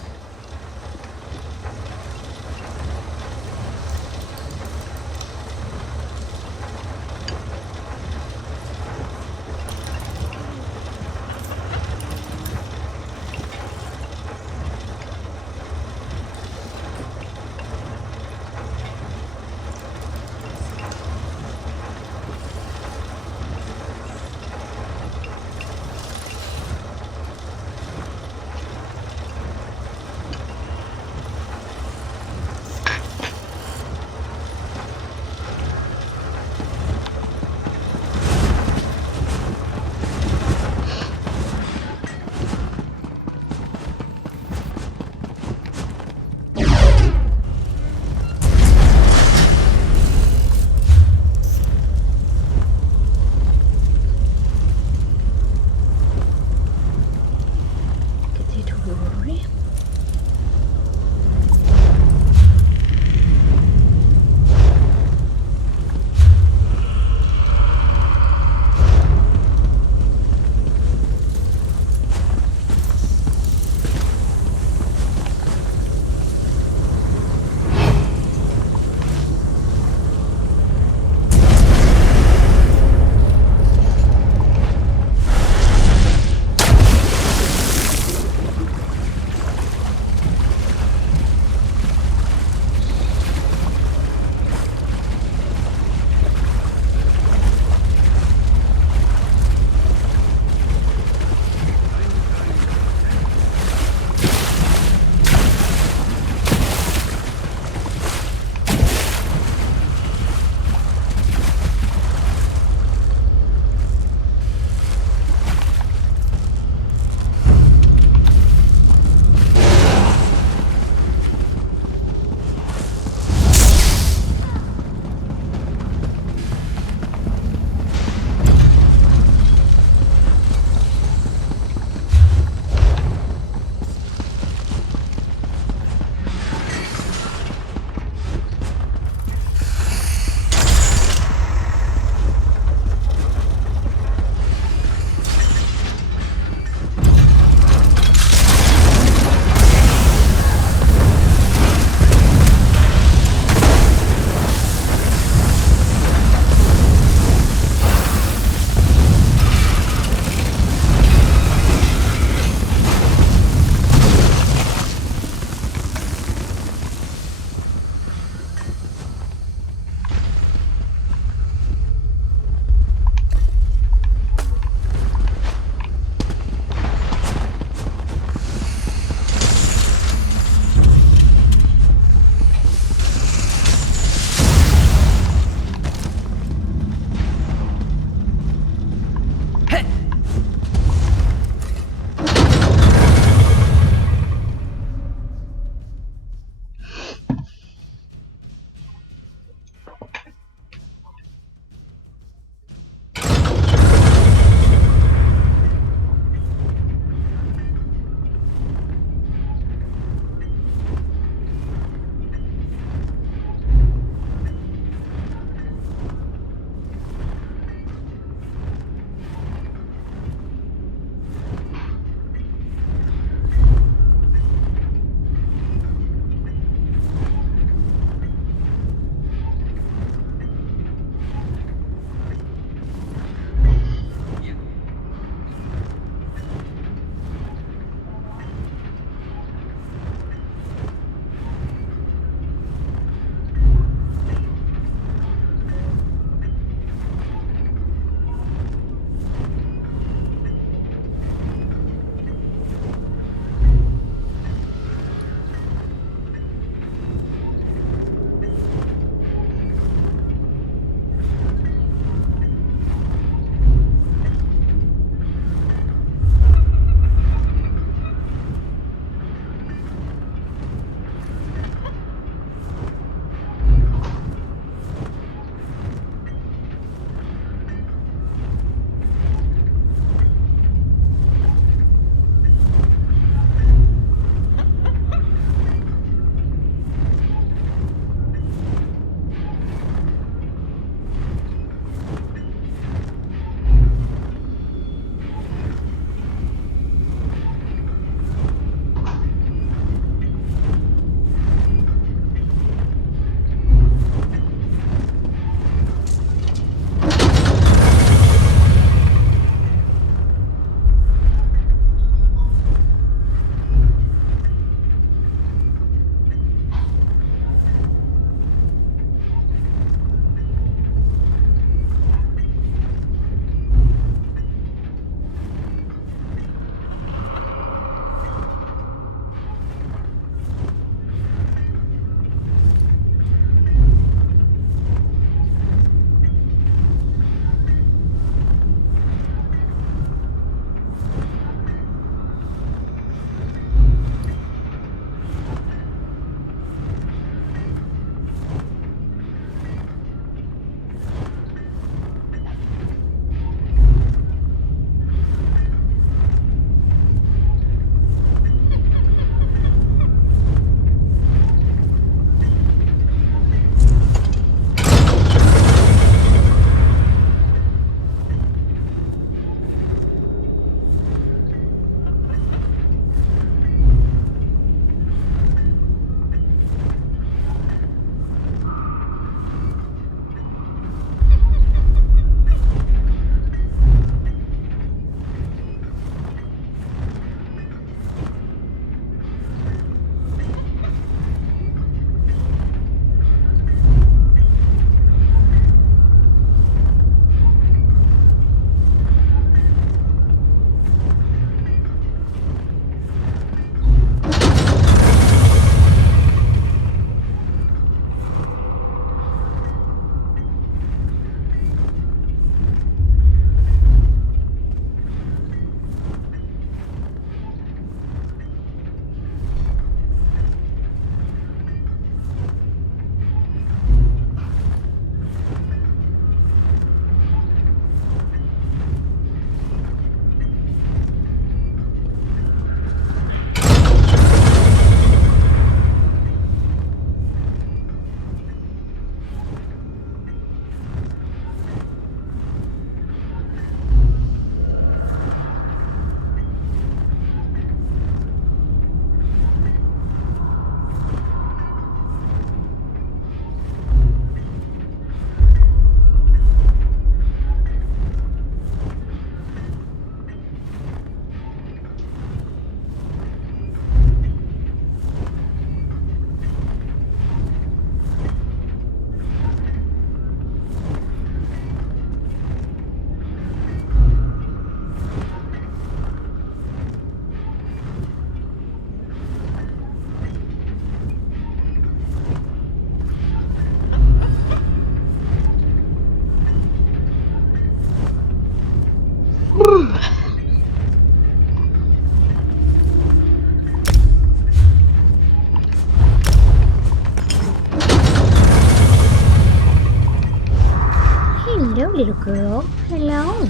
little girl. Hello.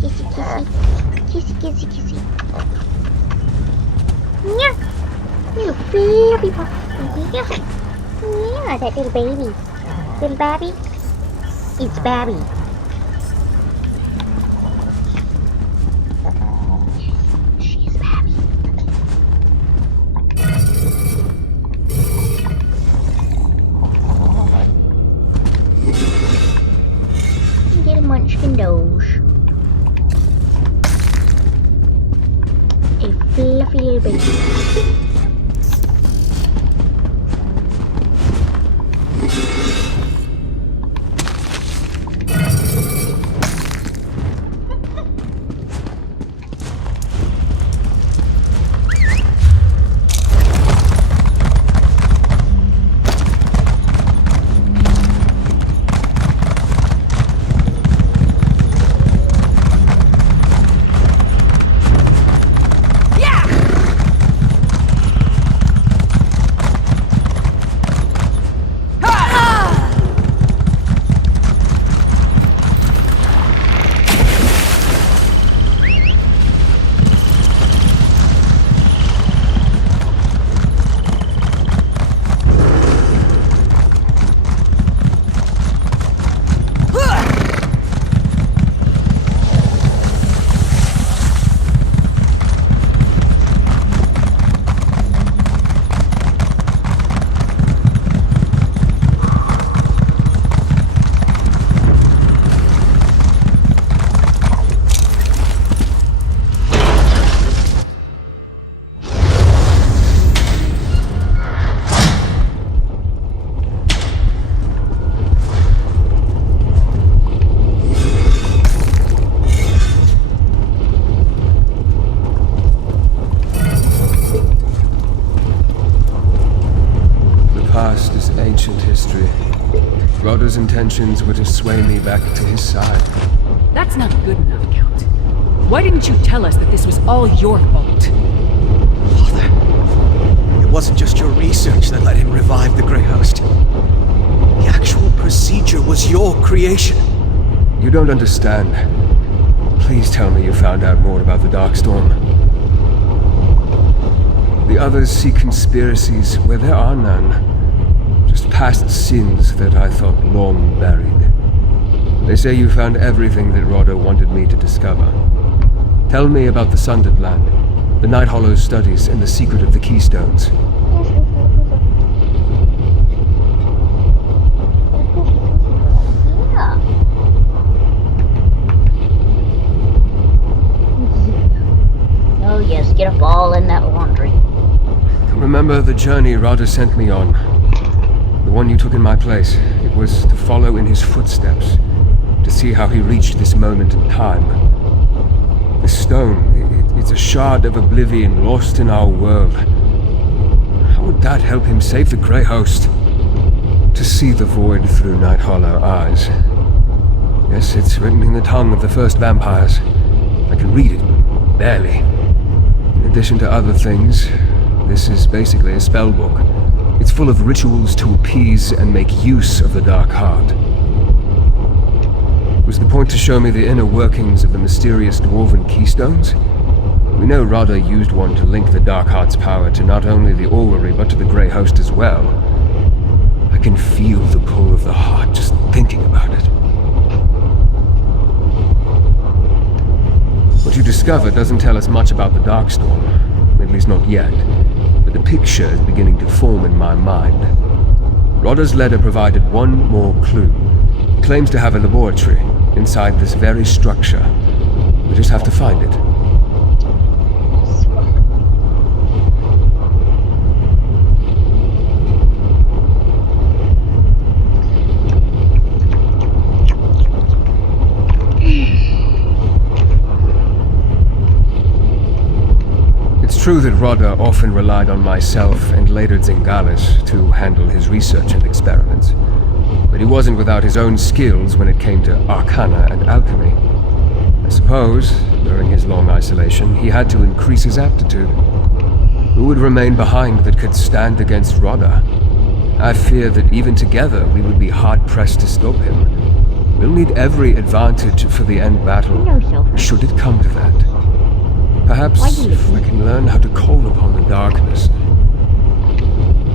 Kissy, kissy. Kissy, kissy, kissy. Yeah. Little baby boy. Yeah. Yeah, that little baby. Little baby. It's Babby. She's Babby. Get a munchkin doge. A fluffy little baby. Ancient history. Rodder's intentions were to sway me back to his side. That's not good enough, Count. Why didn't you tell us that this was all your fault? Father, it wasn't just your research that let him revive the Grey Host. The actual procedure was your creation. You don't understand. Please tell me you found out more about the Darkstorm. The others see conspiracies where there are none. Just past sins that I thought long buried. They say you found everything that Rodder wanted me to discover. Tell me about the Sundered Land, the Night Hollow's studies, and the secret of the Keystones. Oh yes, get a ball in that laundry. Remember the journey Rodder sent me on? The one you took in my place. It was to follow in his footsteps, to see how he reached this moment in time. The stone, it's a shard of oblivion lost in our world. How would that help him save the Grey Host? To see the void through Night Hollow eyes. Yes, it's written in the tongue of the first vampires. I can read it, but barely. In addition to other things, this is basically a spell book. It's full of rituals to appease and make use of the Dark Heart. Was the point to show me the inner workings of the mysterious dwarven keystones? We know Rodder used one to link the Dark Heart's power to not only the orrery, but to the Grey Host as well. I can feel the pull of the heart just thinking about it. What you discovered doesn't tell us much about the Darkstorm, at least not yet. But the picture is beginning to form in my mind. Rodder's letter provided one more clue. He claims to have a laboratory inside this very structure. We just have to find it. It's true that Rodder often relied on myself and later Zingalis to handle his research and experiments. But he wasn't without his own skills when it came to arcana and alchemy. I suppose, during his long isolation, he had to increase his aptitude. Who would remain behind that could stand against Rodder? I fear that even together we would be hard-pressed to stop him. We'll need every advantage for the end battle, Hello, Sofa. should it come to that. Perhaps Why you if I can learn how to call upon the darkness.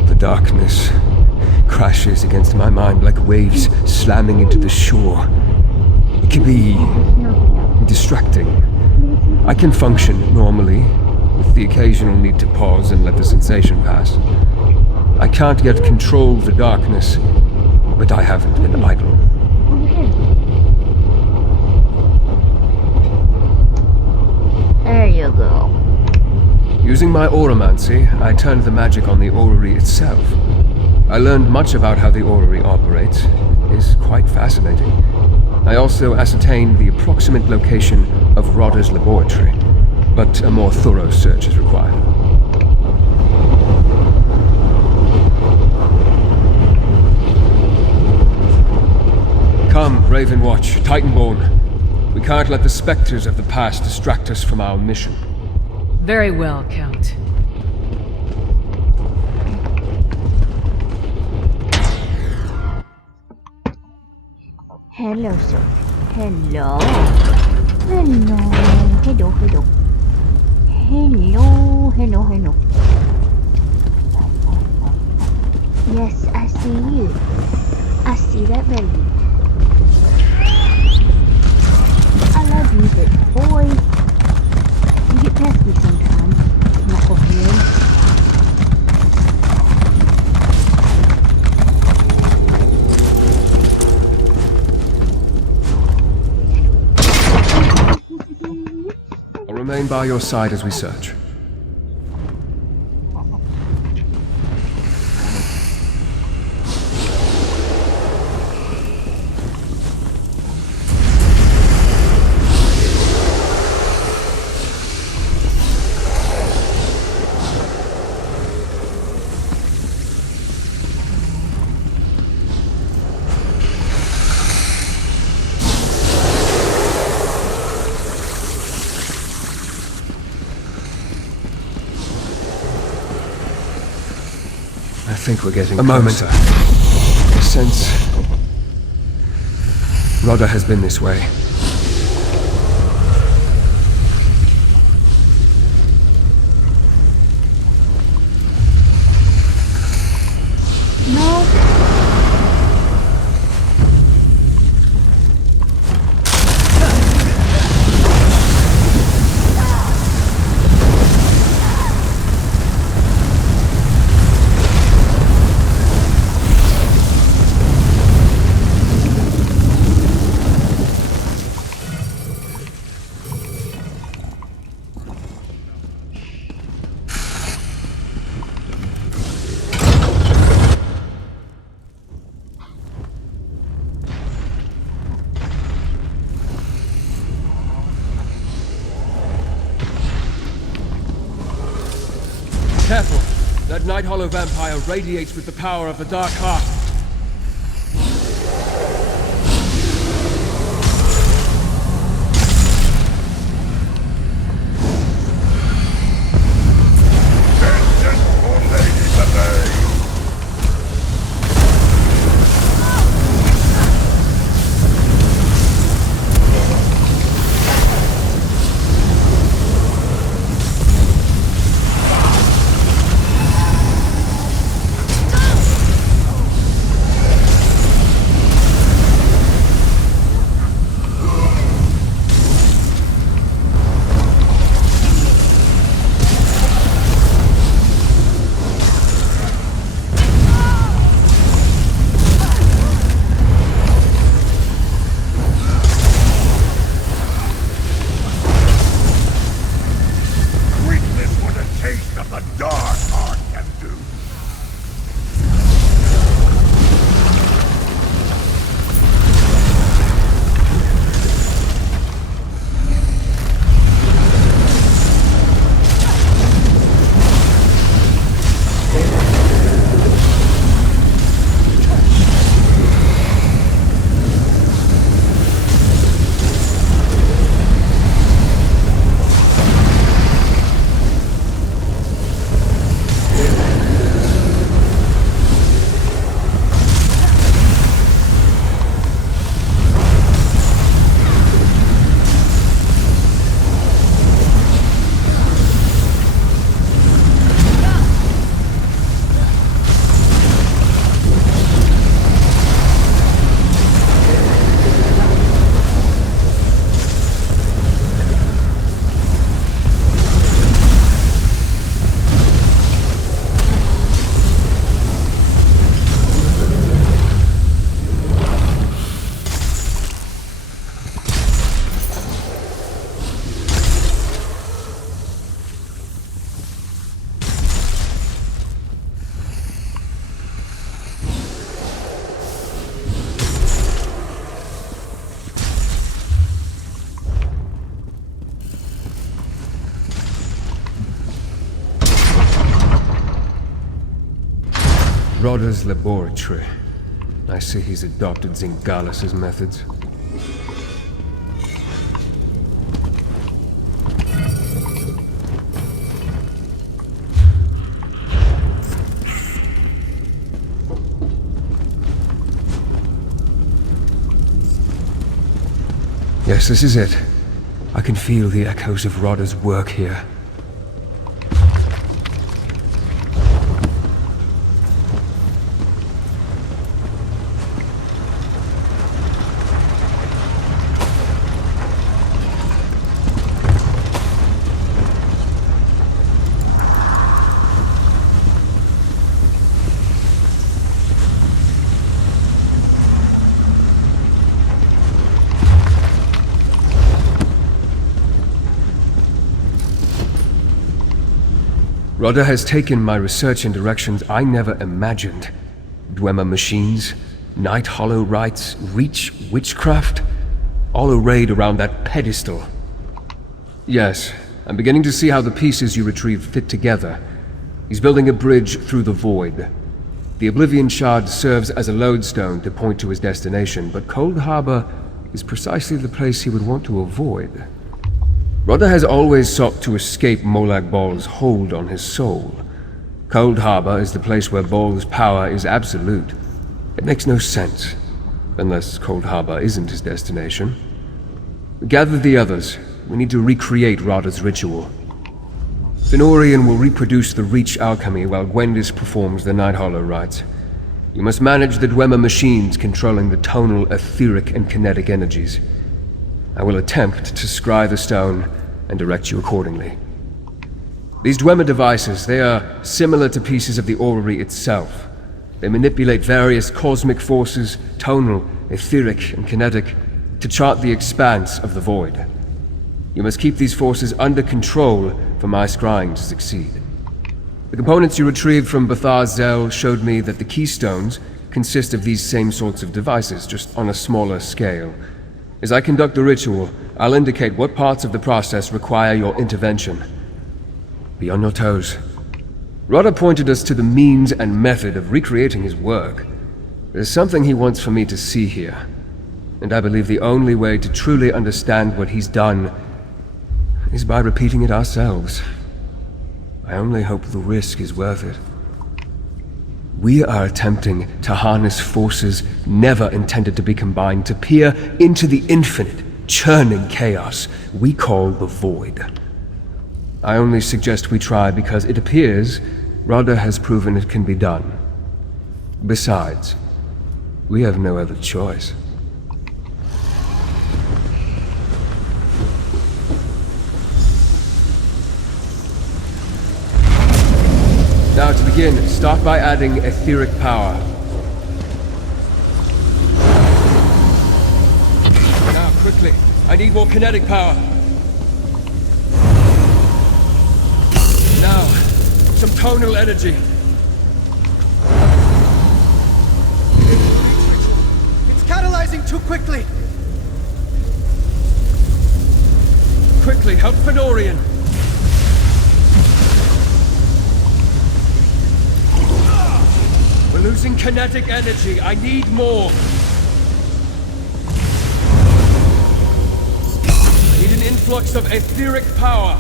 The darkness crashes against my mind like waves slamming into the shore. It can be distracting. I can function normally, with the occasional need to pause and let the sensation pass. I can't yet control the darkness, but I haven't been idle. There you go. Using my auramancy, I turned the magic on the orrery itself. I learned much about how the orrery operates. It is quite fascinating. I also ascertained the approximate location of Rodder's laboratory, but a more thorough search is required. Come, Ravenwatch, Titanborn. We can't let the specters of the past distract us from our mission. Very well, Count. Hello, sir. Hello. Hello. Hello, hello. Hello, hello, hello. Yes, I see you. I see that baby. I love you, but boy, you get past me sometimes, knucklehead. I'll remain by your side as we search. I think we're getting a moment. I sense Rodder has been this way. No. Careful! That Night Hollow vampire radiates with the power of the Dark Heart. Rodder's laboratory. I see he's adopted Zingalis's methods. Yes, this is it. I can feel the echoes of Rodder's work here. Rodder has taken my research in directions I never imagined. Dwemer machines, Night Hollow rites, Reach witchcraft, all arrayed around that pedestal. Yes, I'm beginning to see how the pieces you retrieved fit together. He's building a bridge through the void. The Oblivion Shard serves as a lodestone to point to his destination, but Cold Harbor is precisely the place he would want to avoid. Rodder has always sought to escape Molag Ball's hold on his soul. Cold Harbor is the place where Ball's power is absolute. It makes no sense, unless Cold Harbor isn't his destination. Gather the others. We need to recreate Rodder's ritual. Fenorian will reproduce the Reach alchemy while Gwendis performs the Night Hollow rites. You must manage the Dwemer machines controlling the tonal, etheric, and kinetic energies. I will attempt to scry the stone and direct you accordingly. These Dwemer devices, they are similar to pieces of the orrery itself. They manipulate various cosmic forces, tonal, etheric, and kinetic, to chart the expanse of the void. You must keep these forces under control for my scrying to succeed. The components you retrieved from Bathar Zel showed me that the keystones consist of these same sorts of devices, just on a smaller scale. As I conduct the ritual, I'll indicate what parts of the process require your intervention. Be on your toes. Rodder pointed us to the means and method of recreating his work. There's something he wants for me to see here, and I believe the only way to truly understand what he's done is by repeating it ourselves. I only hope the risk is worth it. We are attempting to harness forces never intended to be combined to peer into the infinite, churning chaos we call the Void. I only suggest we try because it appears Rodder has proven it can be done. Besides, we have no other choice. Now to begin, start by adding etheric power. Now, quickly, I need more kinetic power. Now, some tonal energy. It's catalyzing too quickly! Quickly, help Fenorian. We're losing kinetic energy. I need more. I need an influx of etheric power.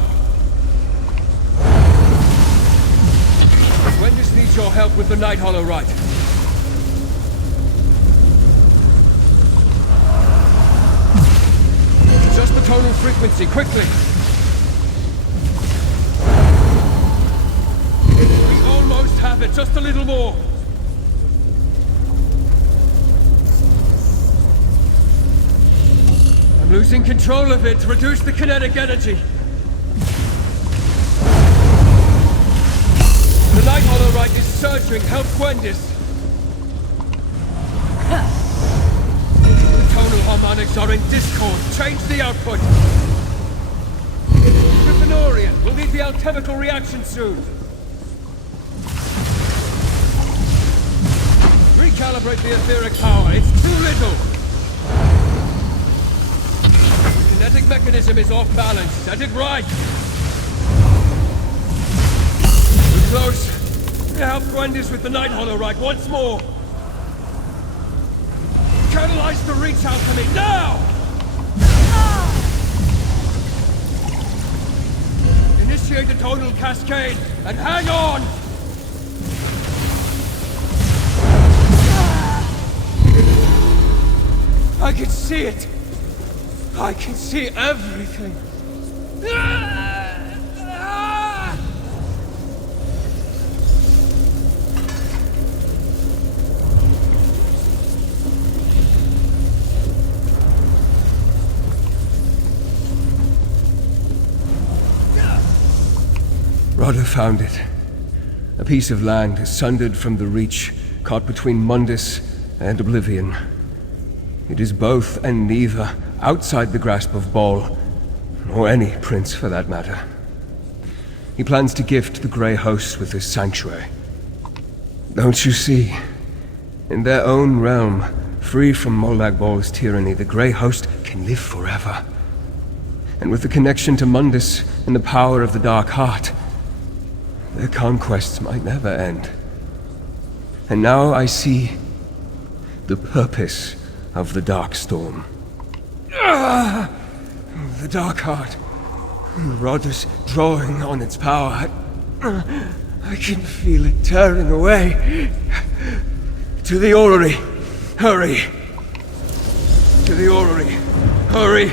Gwendis needs your help with the Night Hollow rite. Just the tonal frequency, quickly. We almost have it, just a little more. I'm losing control of it. Reduce the kinetic energy. The Night Hollow rite is surging. Help Gwendis. The tonal harmonics are in discord. Change the output. Fenorian, we'll need the alchemical reaction soon. Recalibrate the etheric power. It's too little. The kinetic mechanism is off balance. Set it right. Too close. Help Gwendis with the Night Hollow Rite once more! Catalyze the reach alchemy, now! Initiate the tonal cascade, and hang on! I can see it! I can see everything! Rodder found it. A piece of land sundered from the Reach, caught between Mundus and Oblivion. It is both and neither, outside the grasp of Ball, or any prince for that matter. He plans to gift the Grey Host with his sanctuary. Don't you see? In their own realm, free from Molag Ball's tyranny, the Grey Host can live forever. And with the connection to Mundus and the power of the Dark Heart, their conquests might never end. And now I see the purpose of the Dark Storm. The Dark Heart. Rodder's drawing on its power. I can feel it tearing away. To the orrery. Hurry. To the orrery. Hurry.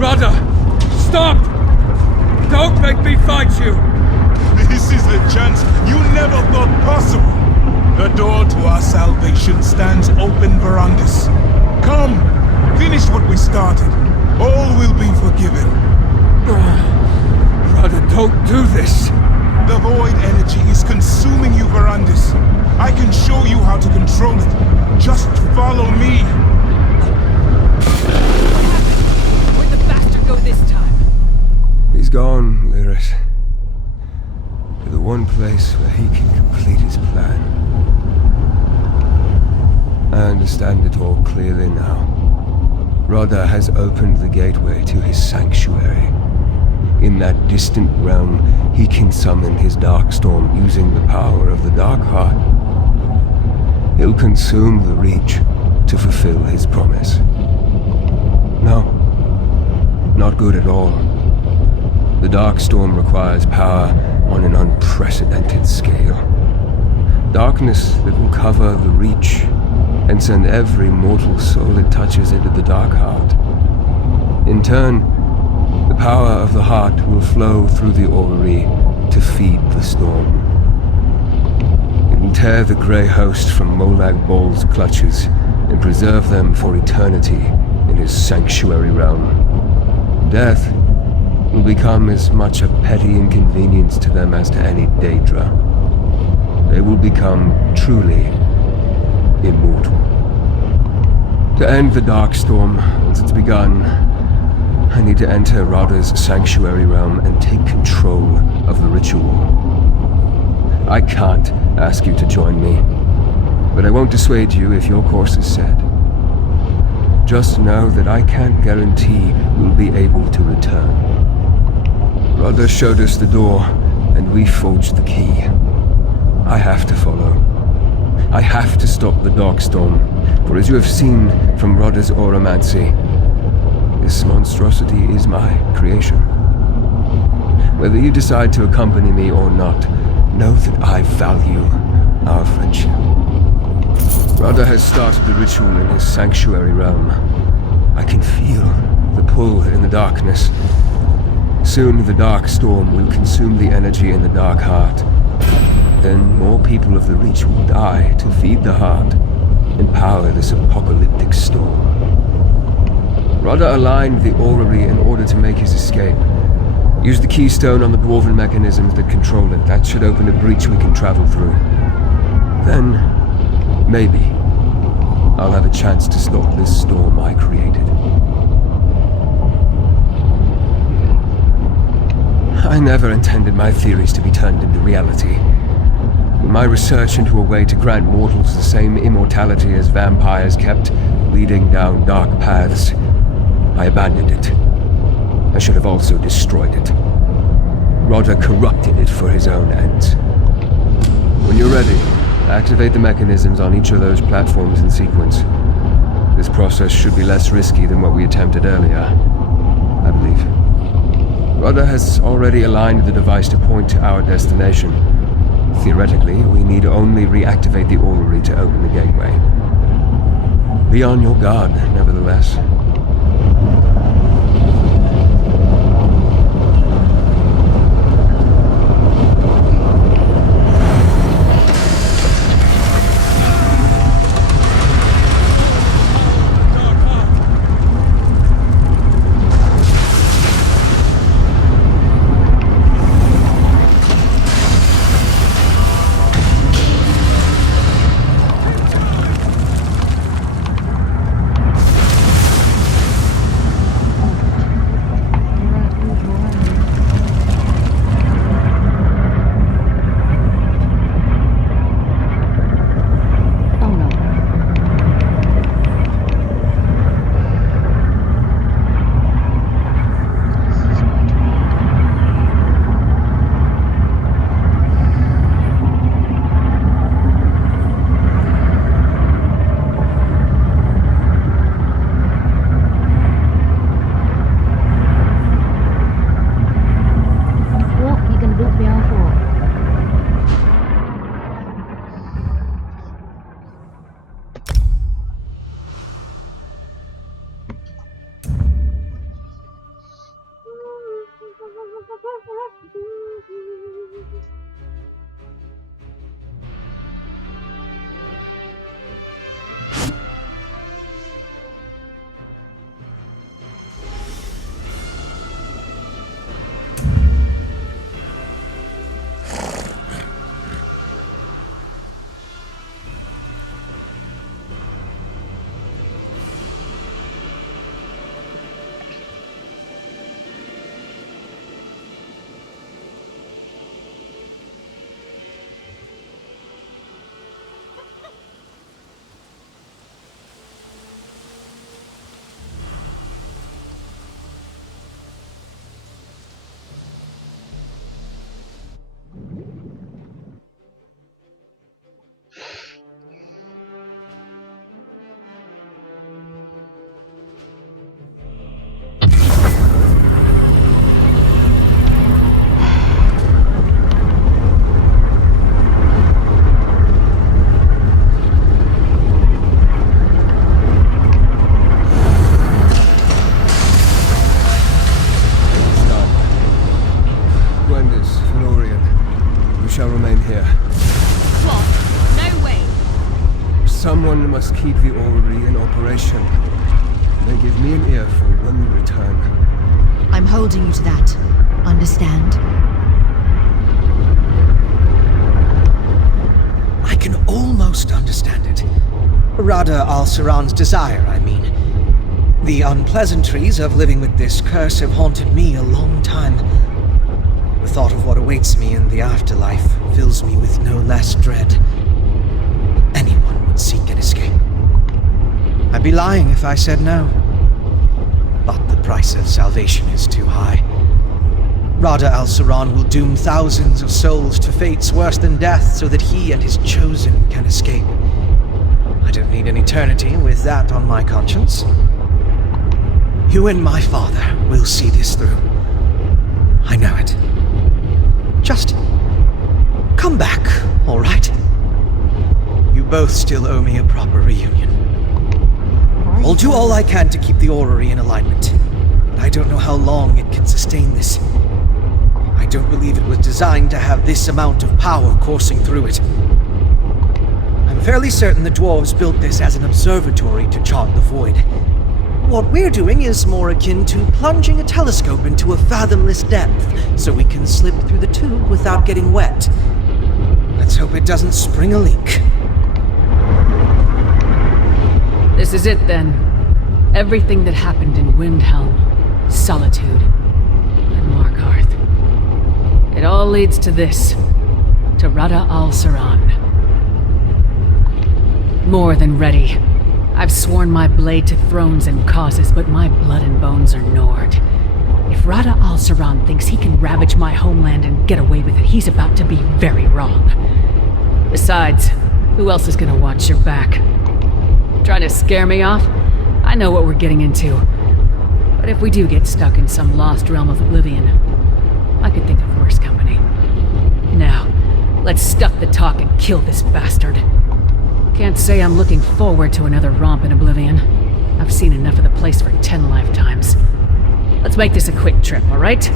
Rodder! Stop! Don't make me fight you! This is the chance you never thought possible. The door to our salvation stands open, Verandis. Come, finish what we started. All will be forgiven. Rodder, don't do this! The void energy is consuming you, Verandis. I can show you how to control it. Just follow me. Where'd the bastard go this time? He's gone, Lyris. To the one place where he can complete his plan. I understand it all clearly now. Rodder has opened the gateway to his sanctuary. In that distant realm, he can summon his dark storm using the power of the Dark Heart. He'll consume the Reach to fulfill his promise. No, not good at all. The Dark Storm requires power on an unprecedented scale. Darkness that will cover the Reach and send every mortal soul it touches into the Dark Heart. In turn, the power of the Heart will flow through the orrery to feed the storm. It will tear the Grey Host from Molag Ball's clutches and preserve them for eternity in his sanctuary realm. Death will become as much a petty inconvenience to them as to any Daedra. They will become truly immortal. To end the Dark Storm, once it's begun, I need to enter Rodder's sanctuary realm and take control of the ritual. I can't ask you to join me, but I won't dissuade you if your course is set. Just know that I can't guarantee you'll be able to return. Rodder showed us the door, and we forged the key. I have to follow. I have to stop the Dark Storm, for as you have seen from Rodder's auramancy, this monstrosity is my creation. Whether you decide to accompany me or not, know that I value our friendship. Rodder has started the ritual in his sanctuary realm. I can feel the pull in the darkness. Soon the Dark Storm will consume the energy in the Dark Heart. then more people of the Reach will die to feed the heart and power this apocalyptic storm. Rodda aligned the orrery in order to make his escape. Use the keystone on the dwarven mechanisms that control it. That should open a breach we can travel through. Then, maybe, I'll have a chance to stop this storm I created. I never intended my theories to be turned into reality. In my research into a way to grant mortals the same immortality as vampires kept leading down dark paths, I abandoned it. I should have also destroyed it. Rodda corrupted it for his own ends. When you're ready, activate the mechanisms on each of those platforms in sequence. This process should be less risky than what we attempted earlier, I believe. Rodda has already aligned the device to point to our destination. Theoretically, we need only reactivate the orrery to open the gateway. Be on your guard, nevertheless. Someone must keep the orrery in operation. Then give me an earful when we return. I'm holding you to that. Understand? I can almost understand it. Radha al-Saran's desire, I mean. The unpleasantries of living with this curse have haunted me a long time. The thought of what awaits me in the afterlife fills me with no less dread. Anyone would seek an escape. I'd be lying if I said no. But the price of salvation is too high. Radha al-Saran will doom thousands of souls to fates worse than death so that he and his chosen can escape. I don't need an eternity with that on my conscience. You and my father will see this through. I know it. Just come back, all right? You both still owe me a proper reunion. I'll do all I can to keep the orrery in alignment, but I don't know how long it can sustain this. I don't believe it was designed to have this amount of power coursing through it. I'm fairly certain the dwarves built this as an observatory to chart the void. What we're doing is more akin to plunging a telescope into a fathomless depth, so we can slip through the tube without getting wet. Let's hope it doesn't spring a leak. This is it then. Everything that happened in Windhelm, Solitude, and Markarth. It all leads to this. To Rada al-Saran. More than ready. I've sworn my blade to thrones and causes, but my blood and bones are Nord. If Rada al-Saran thinks he can ravage my homeland and get away with it, he's about to be very wrong. Besides, who else is gonna watch your back? Trying to scare me off? I know what we're getting into. But if we do get stuck in some lost realm of oblivion, I could think of worse company. Now, let's stuff the talk and kill this bastard. Can't say I'm looking forward to another romp in Oblivion. I've seen enough of the place for 10 lifetimes. Let's make this a quick trip, alright?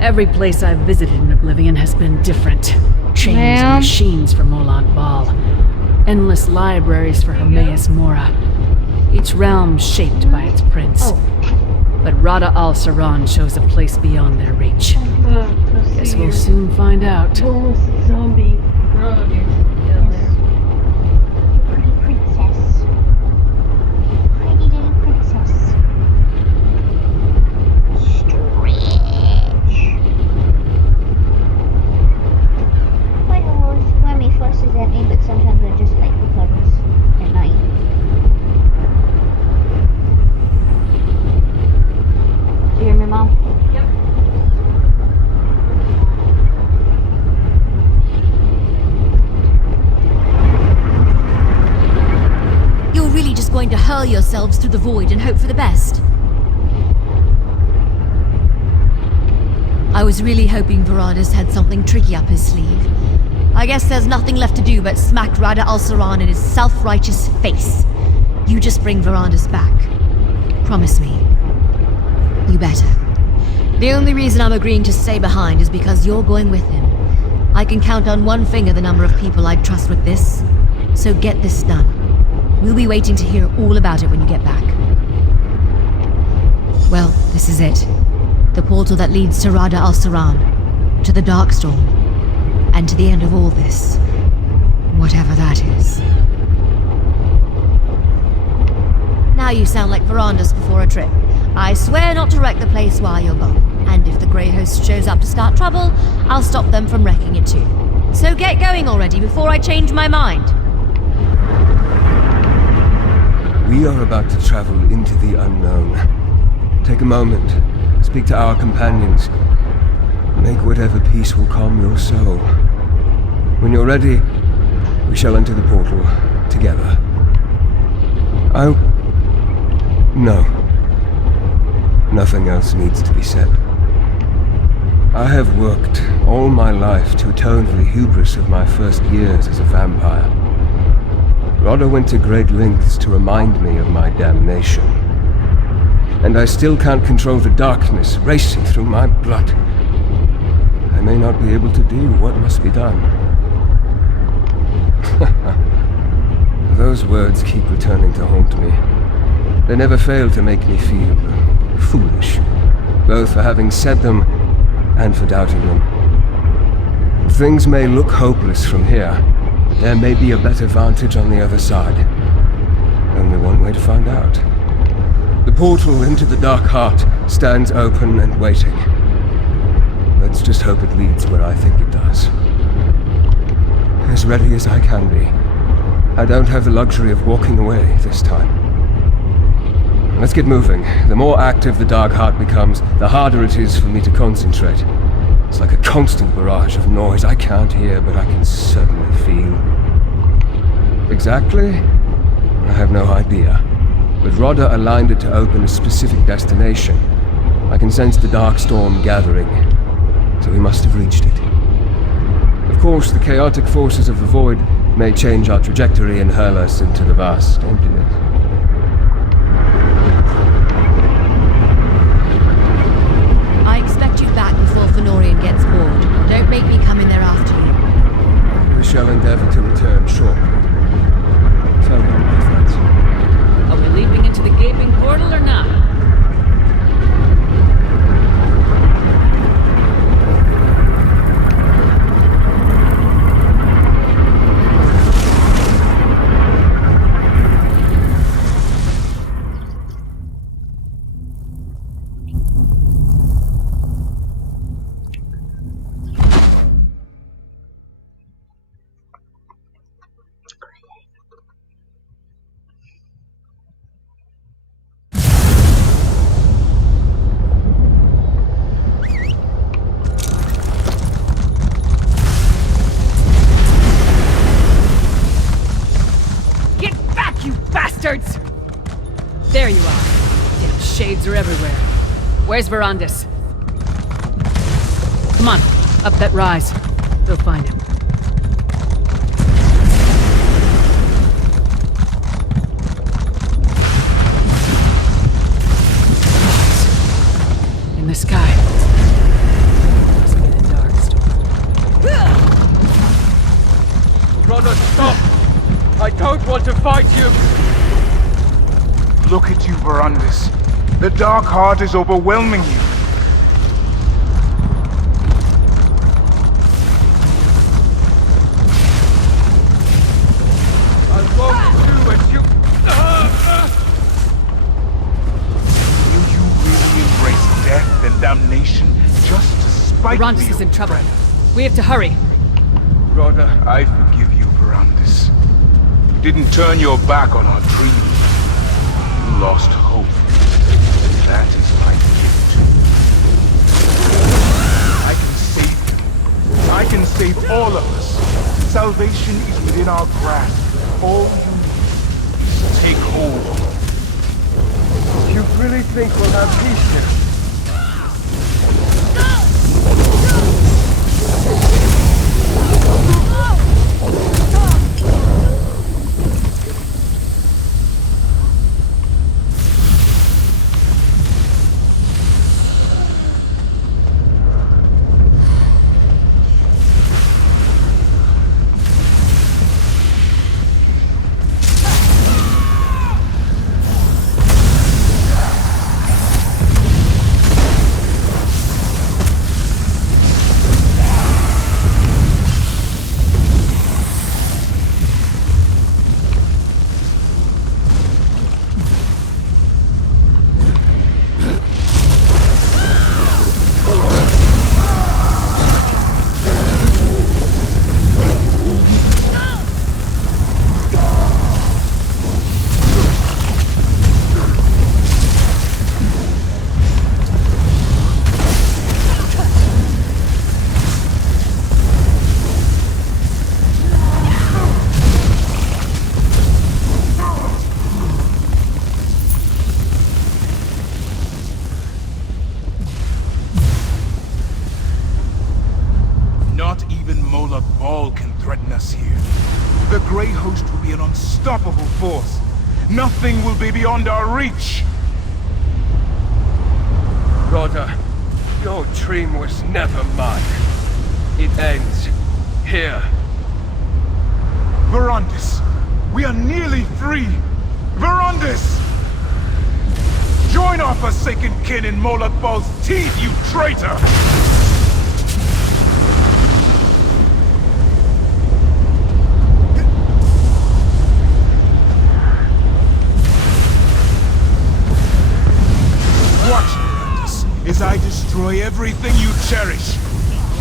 Every place I've visited in Oblivion has been different. Chains and machines for Molag Ball. Endless libraries for Hermaeus Mora. Each realm shaped by its prince. But Rada al-Saran shows a place beyond their reach. Guess we'll soon find out. Zombie. Pretty princess. Pretty little princess. Stretch. Quite always when me flushes at me, but sometimes I just like the covers at night. Do you hear me, Mom? You're really just going to hurl yourselves through the void and hope for the best? I was really hoping Varadis had something tricky up his sleeve. I guess there's nothing left to do but smack Rada al-Saran in his self-righteous face. You just bring Varadis back. Promise me. You better. The only reason I'm agreeing to stay behind is because you're going with him. I can count on one finger the number of people I'd trust with this. So get this done. We'll be waiting to hear all about it when you get back. Well, this is it. The portal that leads to Rada al-Saran, to the Darkstorm, and to the end of all this. Whatever that is. Now you sound like Varandas before a trip. I swear not to wreck the place while you're gone. And if the Grey Host shows up to start trouble, I'll stop them from wrecking it too. So get going already before I change my mind. We are about to travel into the unknown. Take a moment, speak to our companions. Make whatever peace will calm your soul. When you're ready, we shall enter the portal together. No. Nothing else needs to be said. I have worked all my life to atone for the hubris of my first years as a vampire. Rada went to great lengths to remind me of my damnation. And I still can't control the darkness racing through my blood. I may not be able to do what must be done. Those words keep returning to haunt me. They never fail to make me feel foolish, both for having said them and for doubting them. Things may look hopeless from here. There may be a better vantage on the other side. Only one way to find out. The portal into the Dark Heart stands open and waiting. Let's just hope it leads where I think it does. As ready as I can be. I don't have the luxury of walking away this time. Let's get moving. The more active the Dark Heart becomes, the harder it is for me to concentrate. It's like a constant barrage of noise I can't hear, but I can certainly feel. Exactly? I have no idea. But Rada aligned it to open a specific destination. I can sense the Darkstorm gathering, so we must have reached it. Of course, the chaotic forces of the Void may change our trajectory and hurl us into the vast emptiness. I expect you back before Fenorian gets shall endeavor to return shortly. So long, my friends. Are we leaping into the gaping portal or not? Bastards! There you are. Damn shades are everywhere. Where's Verandis? Come on, up that rise. Go find him. In the sky. Must be the dark storm. Brother, stop! I don't want to fight you! Look at you, Verandis. The Dark Heart is overwhelming you. I won't do it, you... Will you really embrace death and damnation just to spite Verandis me, is in old trouble. friend? We have to hurry. Brother, I forgive you, Verandis. You didn't turn your back on our dreams. You lost hope. That is my gift. I can save you. I can save all of us. Salvation is within our grasp. All you need is to take hold. you really think we'll have peace here? Not even Molag Ballin can threaten us here. The Grey Host will be an unstoppable force. Nothing will be beyond our reach. Brother, your dream was never mine. It ends here. Verandis, we are nearly free. Verandis! Join our forsaken kin in Molag Bal's teeth, you traitor! Watch, Verandis, as I destroy everything you cherish.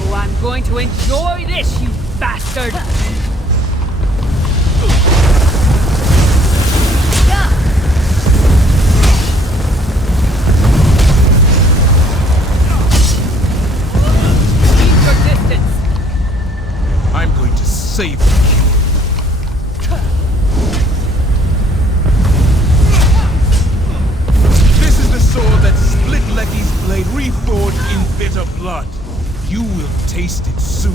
Oh, I'm going to enjoy this, you bastard! Keep your distance! I'm going to save you. This is the sword that split Lecky's blade, reforged in bitter blood. You will taste it soon.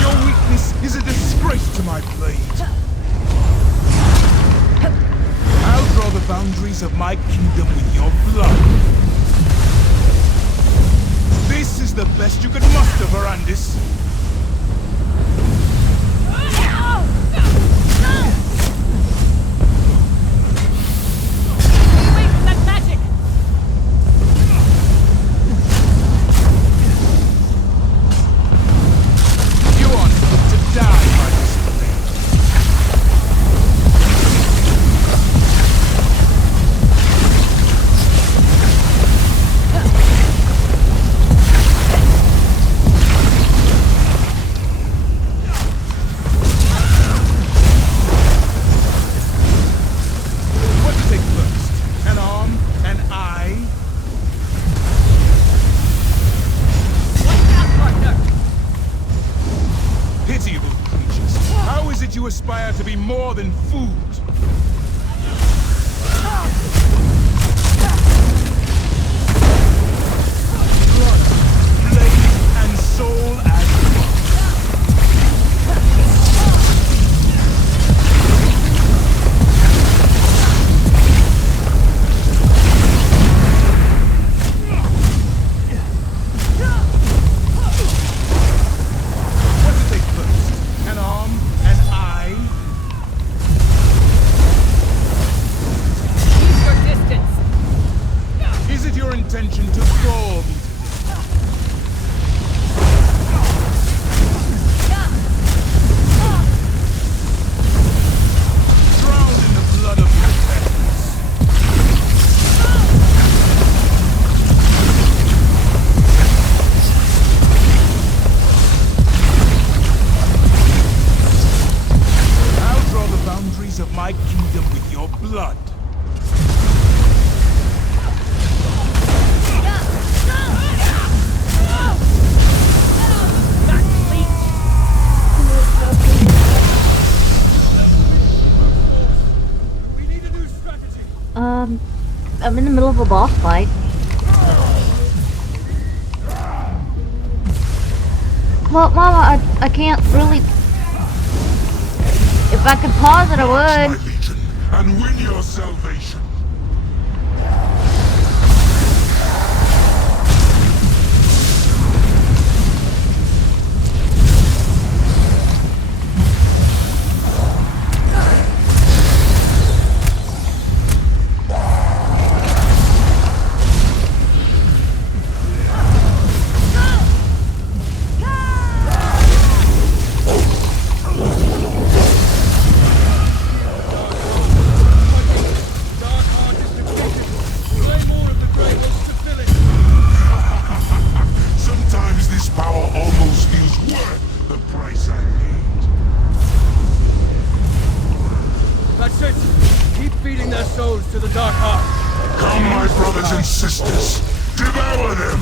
Your weakness is a disgrace to my blade. boundaries of my kingdom with your blood. This is the best you could muster, Verandis. You aspire to be more than food. Blood, blade, and soul as one. What to take first? An arm, an eye? Keep your distance. Is it your intention to gore me? Drowned in the blood of your parents. I'll draw the boundaries of my kingdom with your blood. We need a new strategy. I'm in the middle of a boss fight. Well, Mama, I can't really... If I could pause it, I My would. legion, and win your salvation. Sometimes this power almost feels worth the price I paid. That's it! Keep feeding their souls to the Dark Heart. Come, my brothers and sisters, devour them!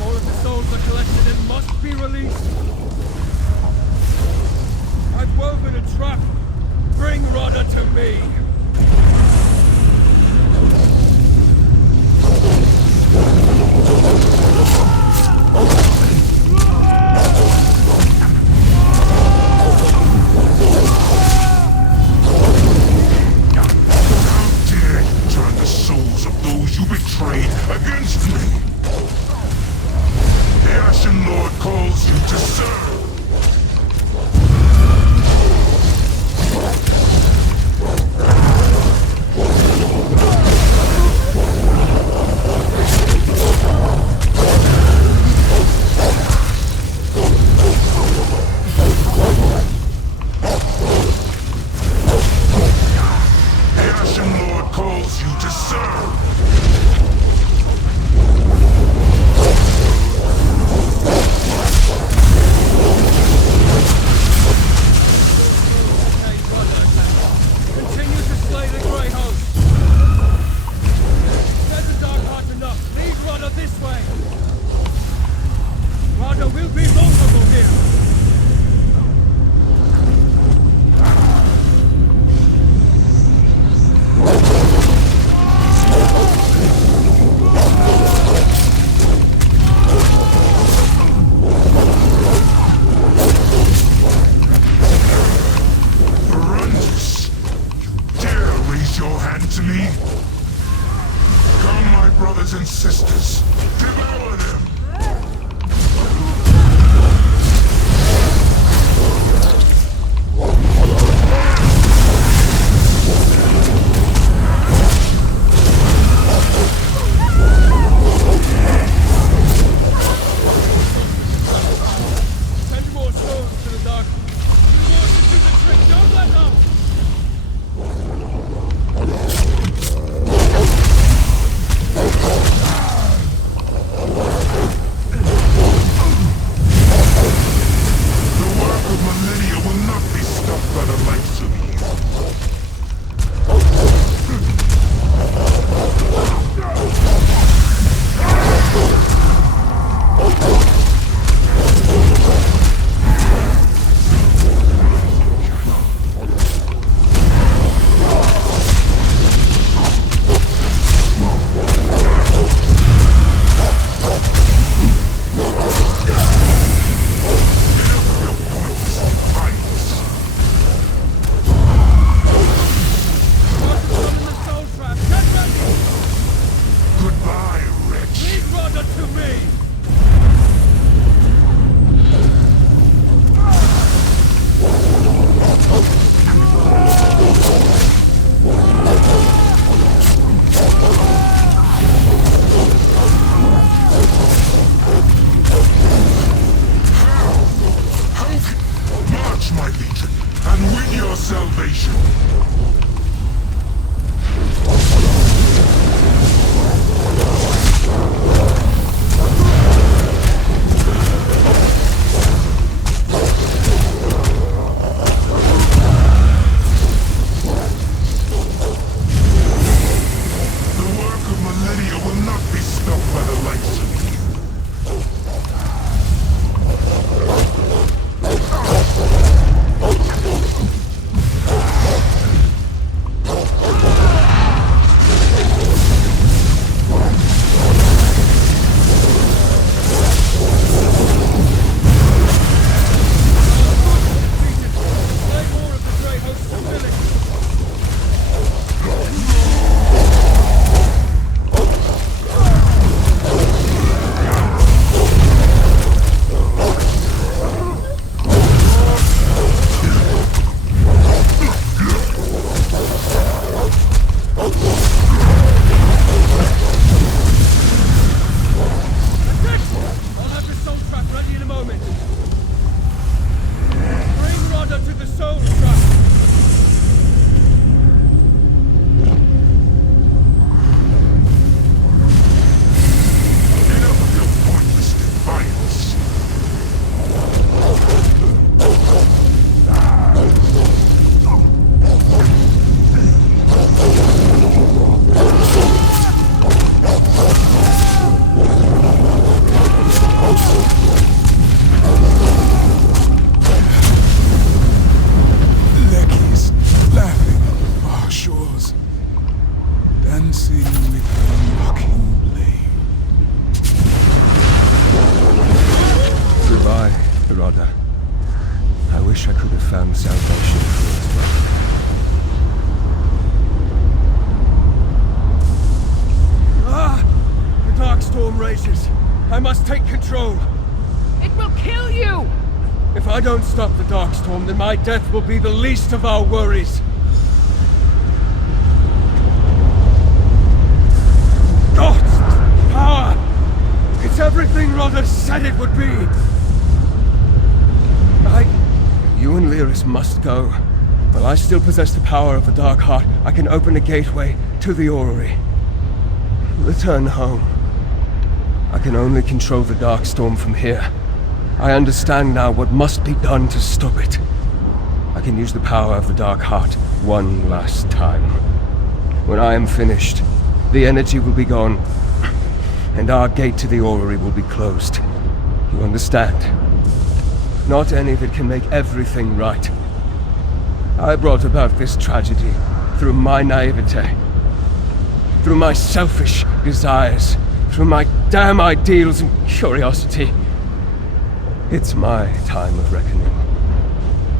All of the souls are collected and must be released. I've woven a trap. Bring Rodda to me. Dare you turn the souls of those you betrayed against me? The Ashen Lord calls you to serve. Legion, and win your salvation. The work of millennia will not be stopped by the likes of you. Dancing with the mocking blade. Goodbye, Rhoda. I wish I could have found salvation for us both. The dark storm rages. I must take control. It will kill you! If I don't stop the dark storm, then my death will be the least of our worries. God's power! It's everything Rhoda said it would be! You and Lyris must go. While I still possess the power of the Dark Heart, I can open a gateway to the orrery. Return home. I can only control the Dark Storm from here. I understand now what must be done to stop it. I can use the power of the Dark Heart one last time. When I am finished, the energy will be gone, and our gate to the orrery will be closed. You understand? Not any that can make everything right. I brought about this tragedy through my naivete, through my selfish desires, through my damn ideals and curiosity. It's my time of reckoning,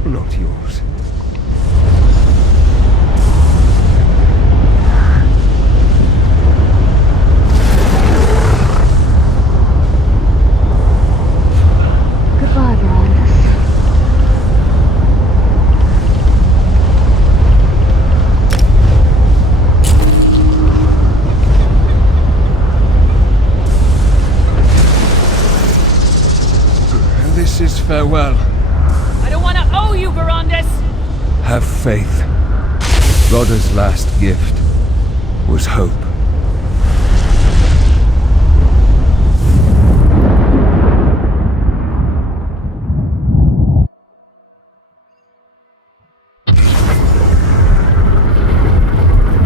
not yours. Goodbye, Veronica. This is farewell. I don't want to owe you, Verandis! Have faith. Rhoda's last gift was hope.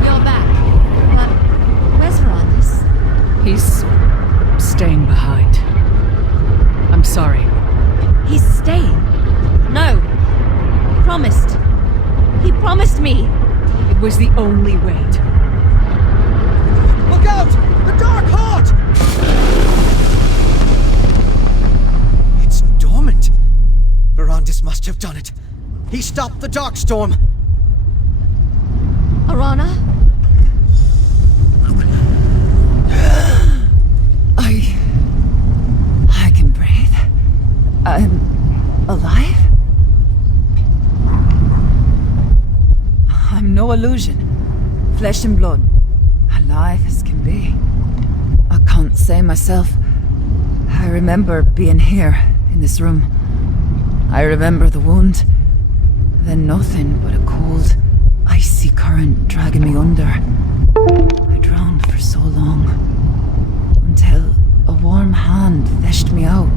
You're back. But where's Verandis? He's staying behind. I'm sorry. He's staying. No. He promised. He promised me. It was the only way to... Look out! The Dark Heart! It's dormant. Verandis must have done it. He stopped the Dark Storm. Arana? I can breathe. I'm alive? I'm no illusion. Flesh and blood. Alive as can be. I can't say myself. I remember being here, in this room. I remember the wound, Then nothing but a cold, icy current dragging me under. I drowned for so long, until a warm hand fished me out.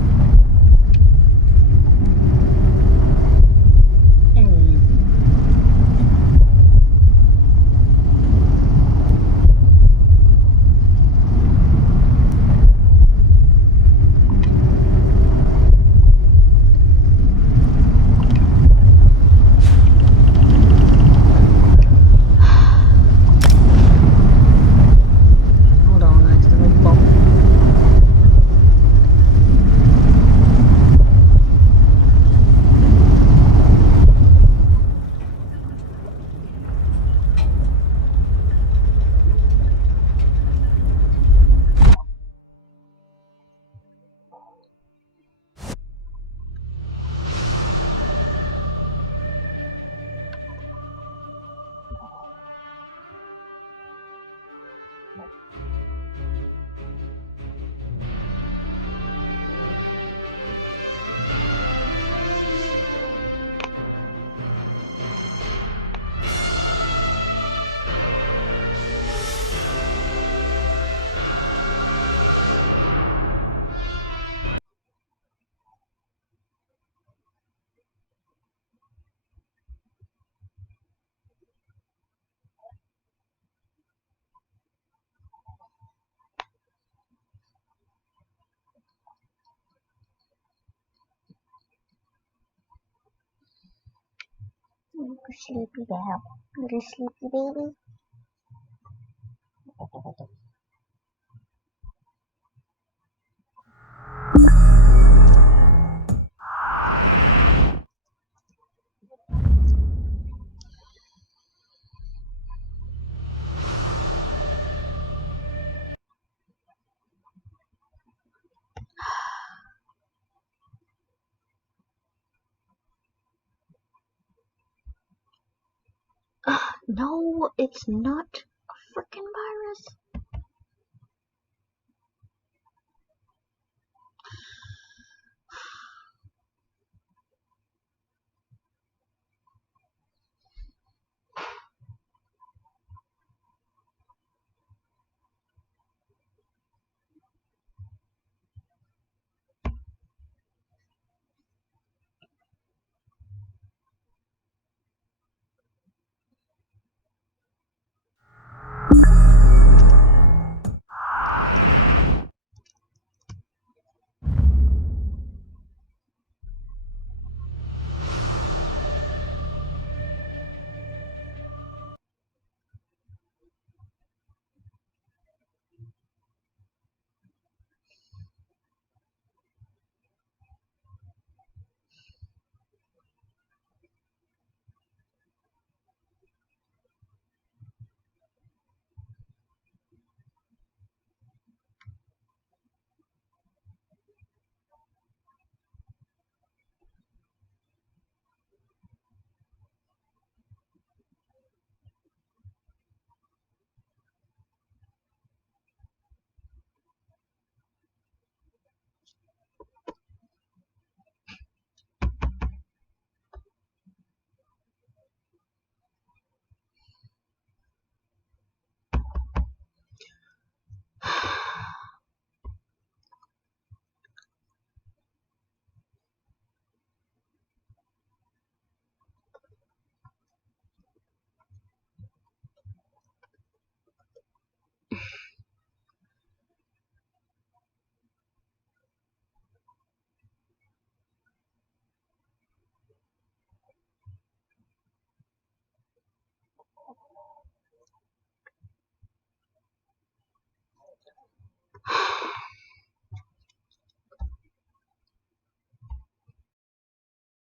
Hold on, I have to look up. Go sleepy bear. Little sleepy baby. No, it's not a freaking virus.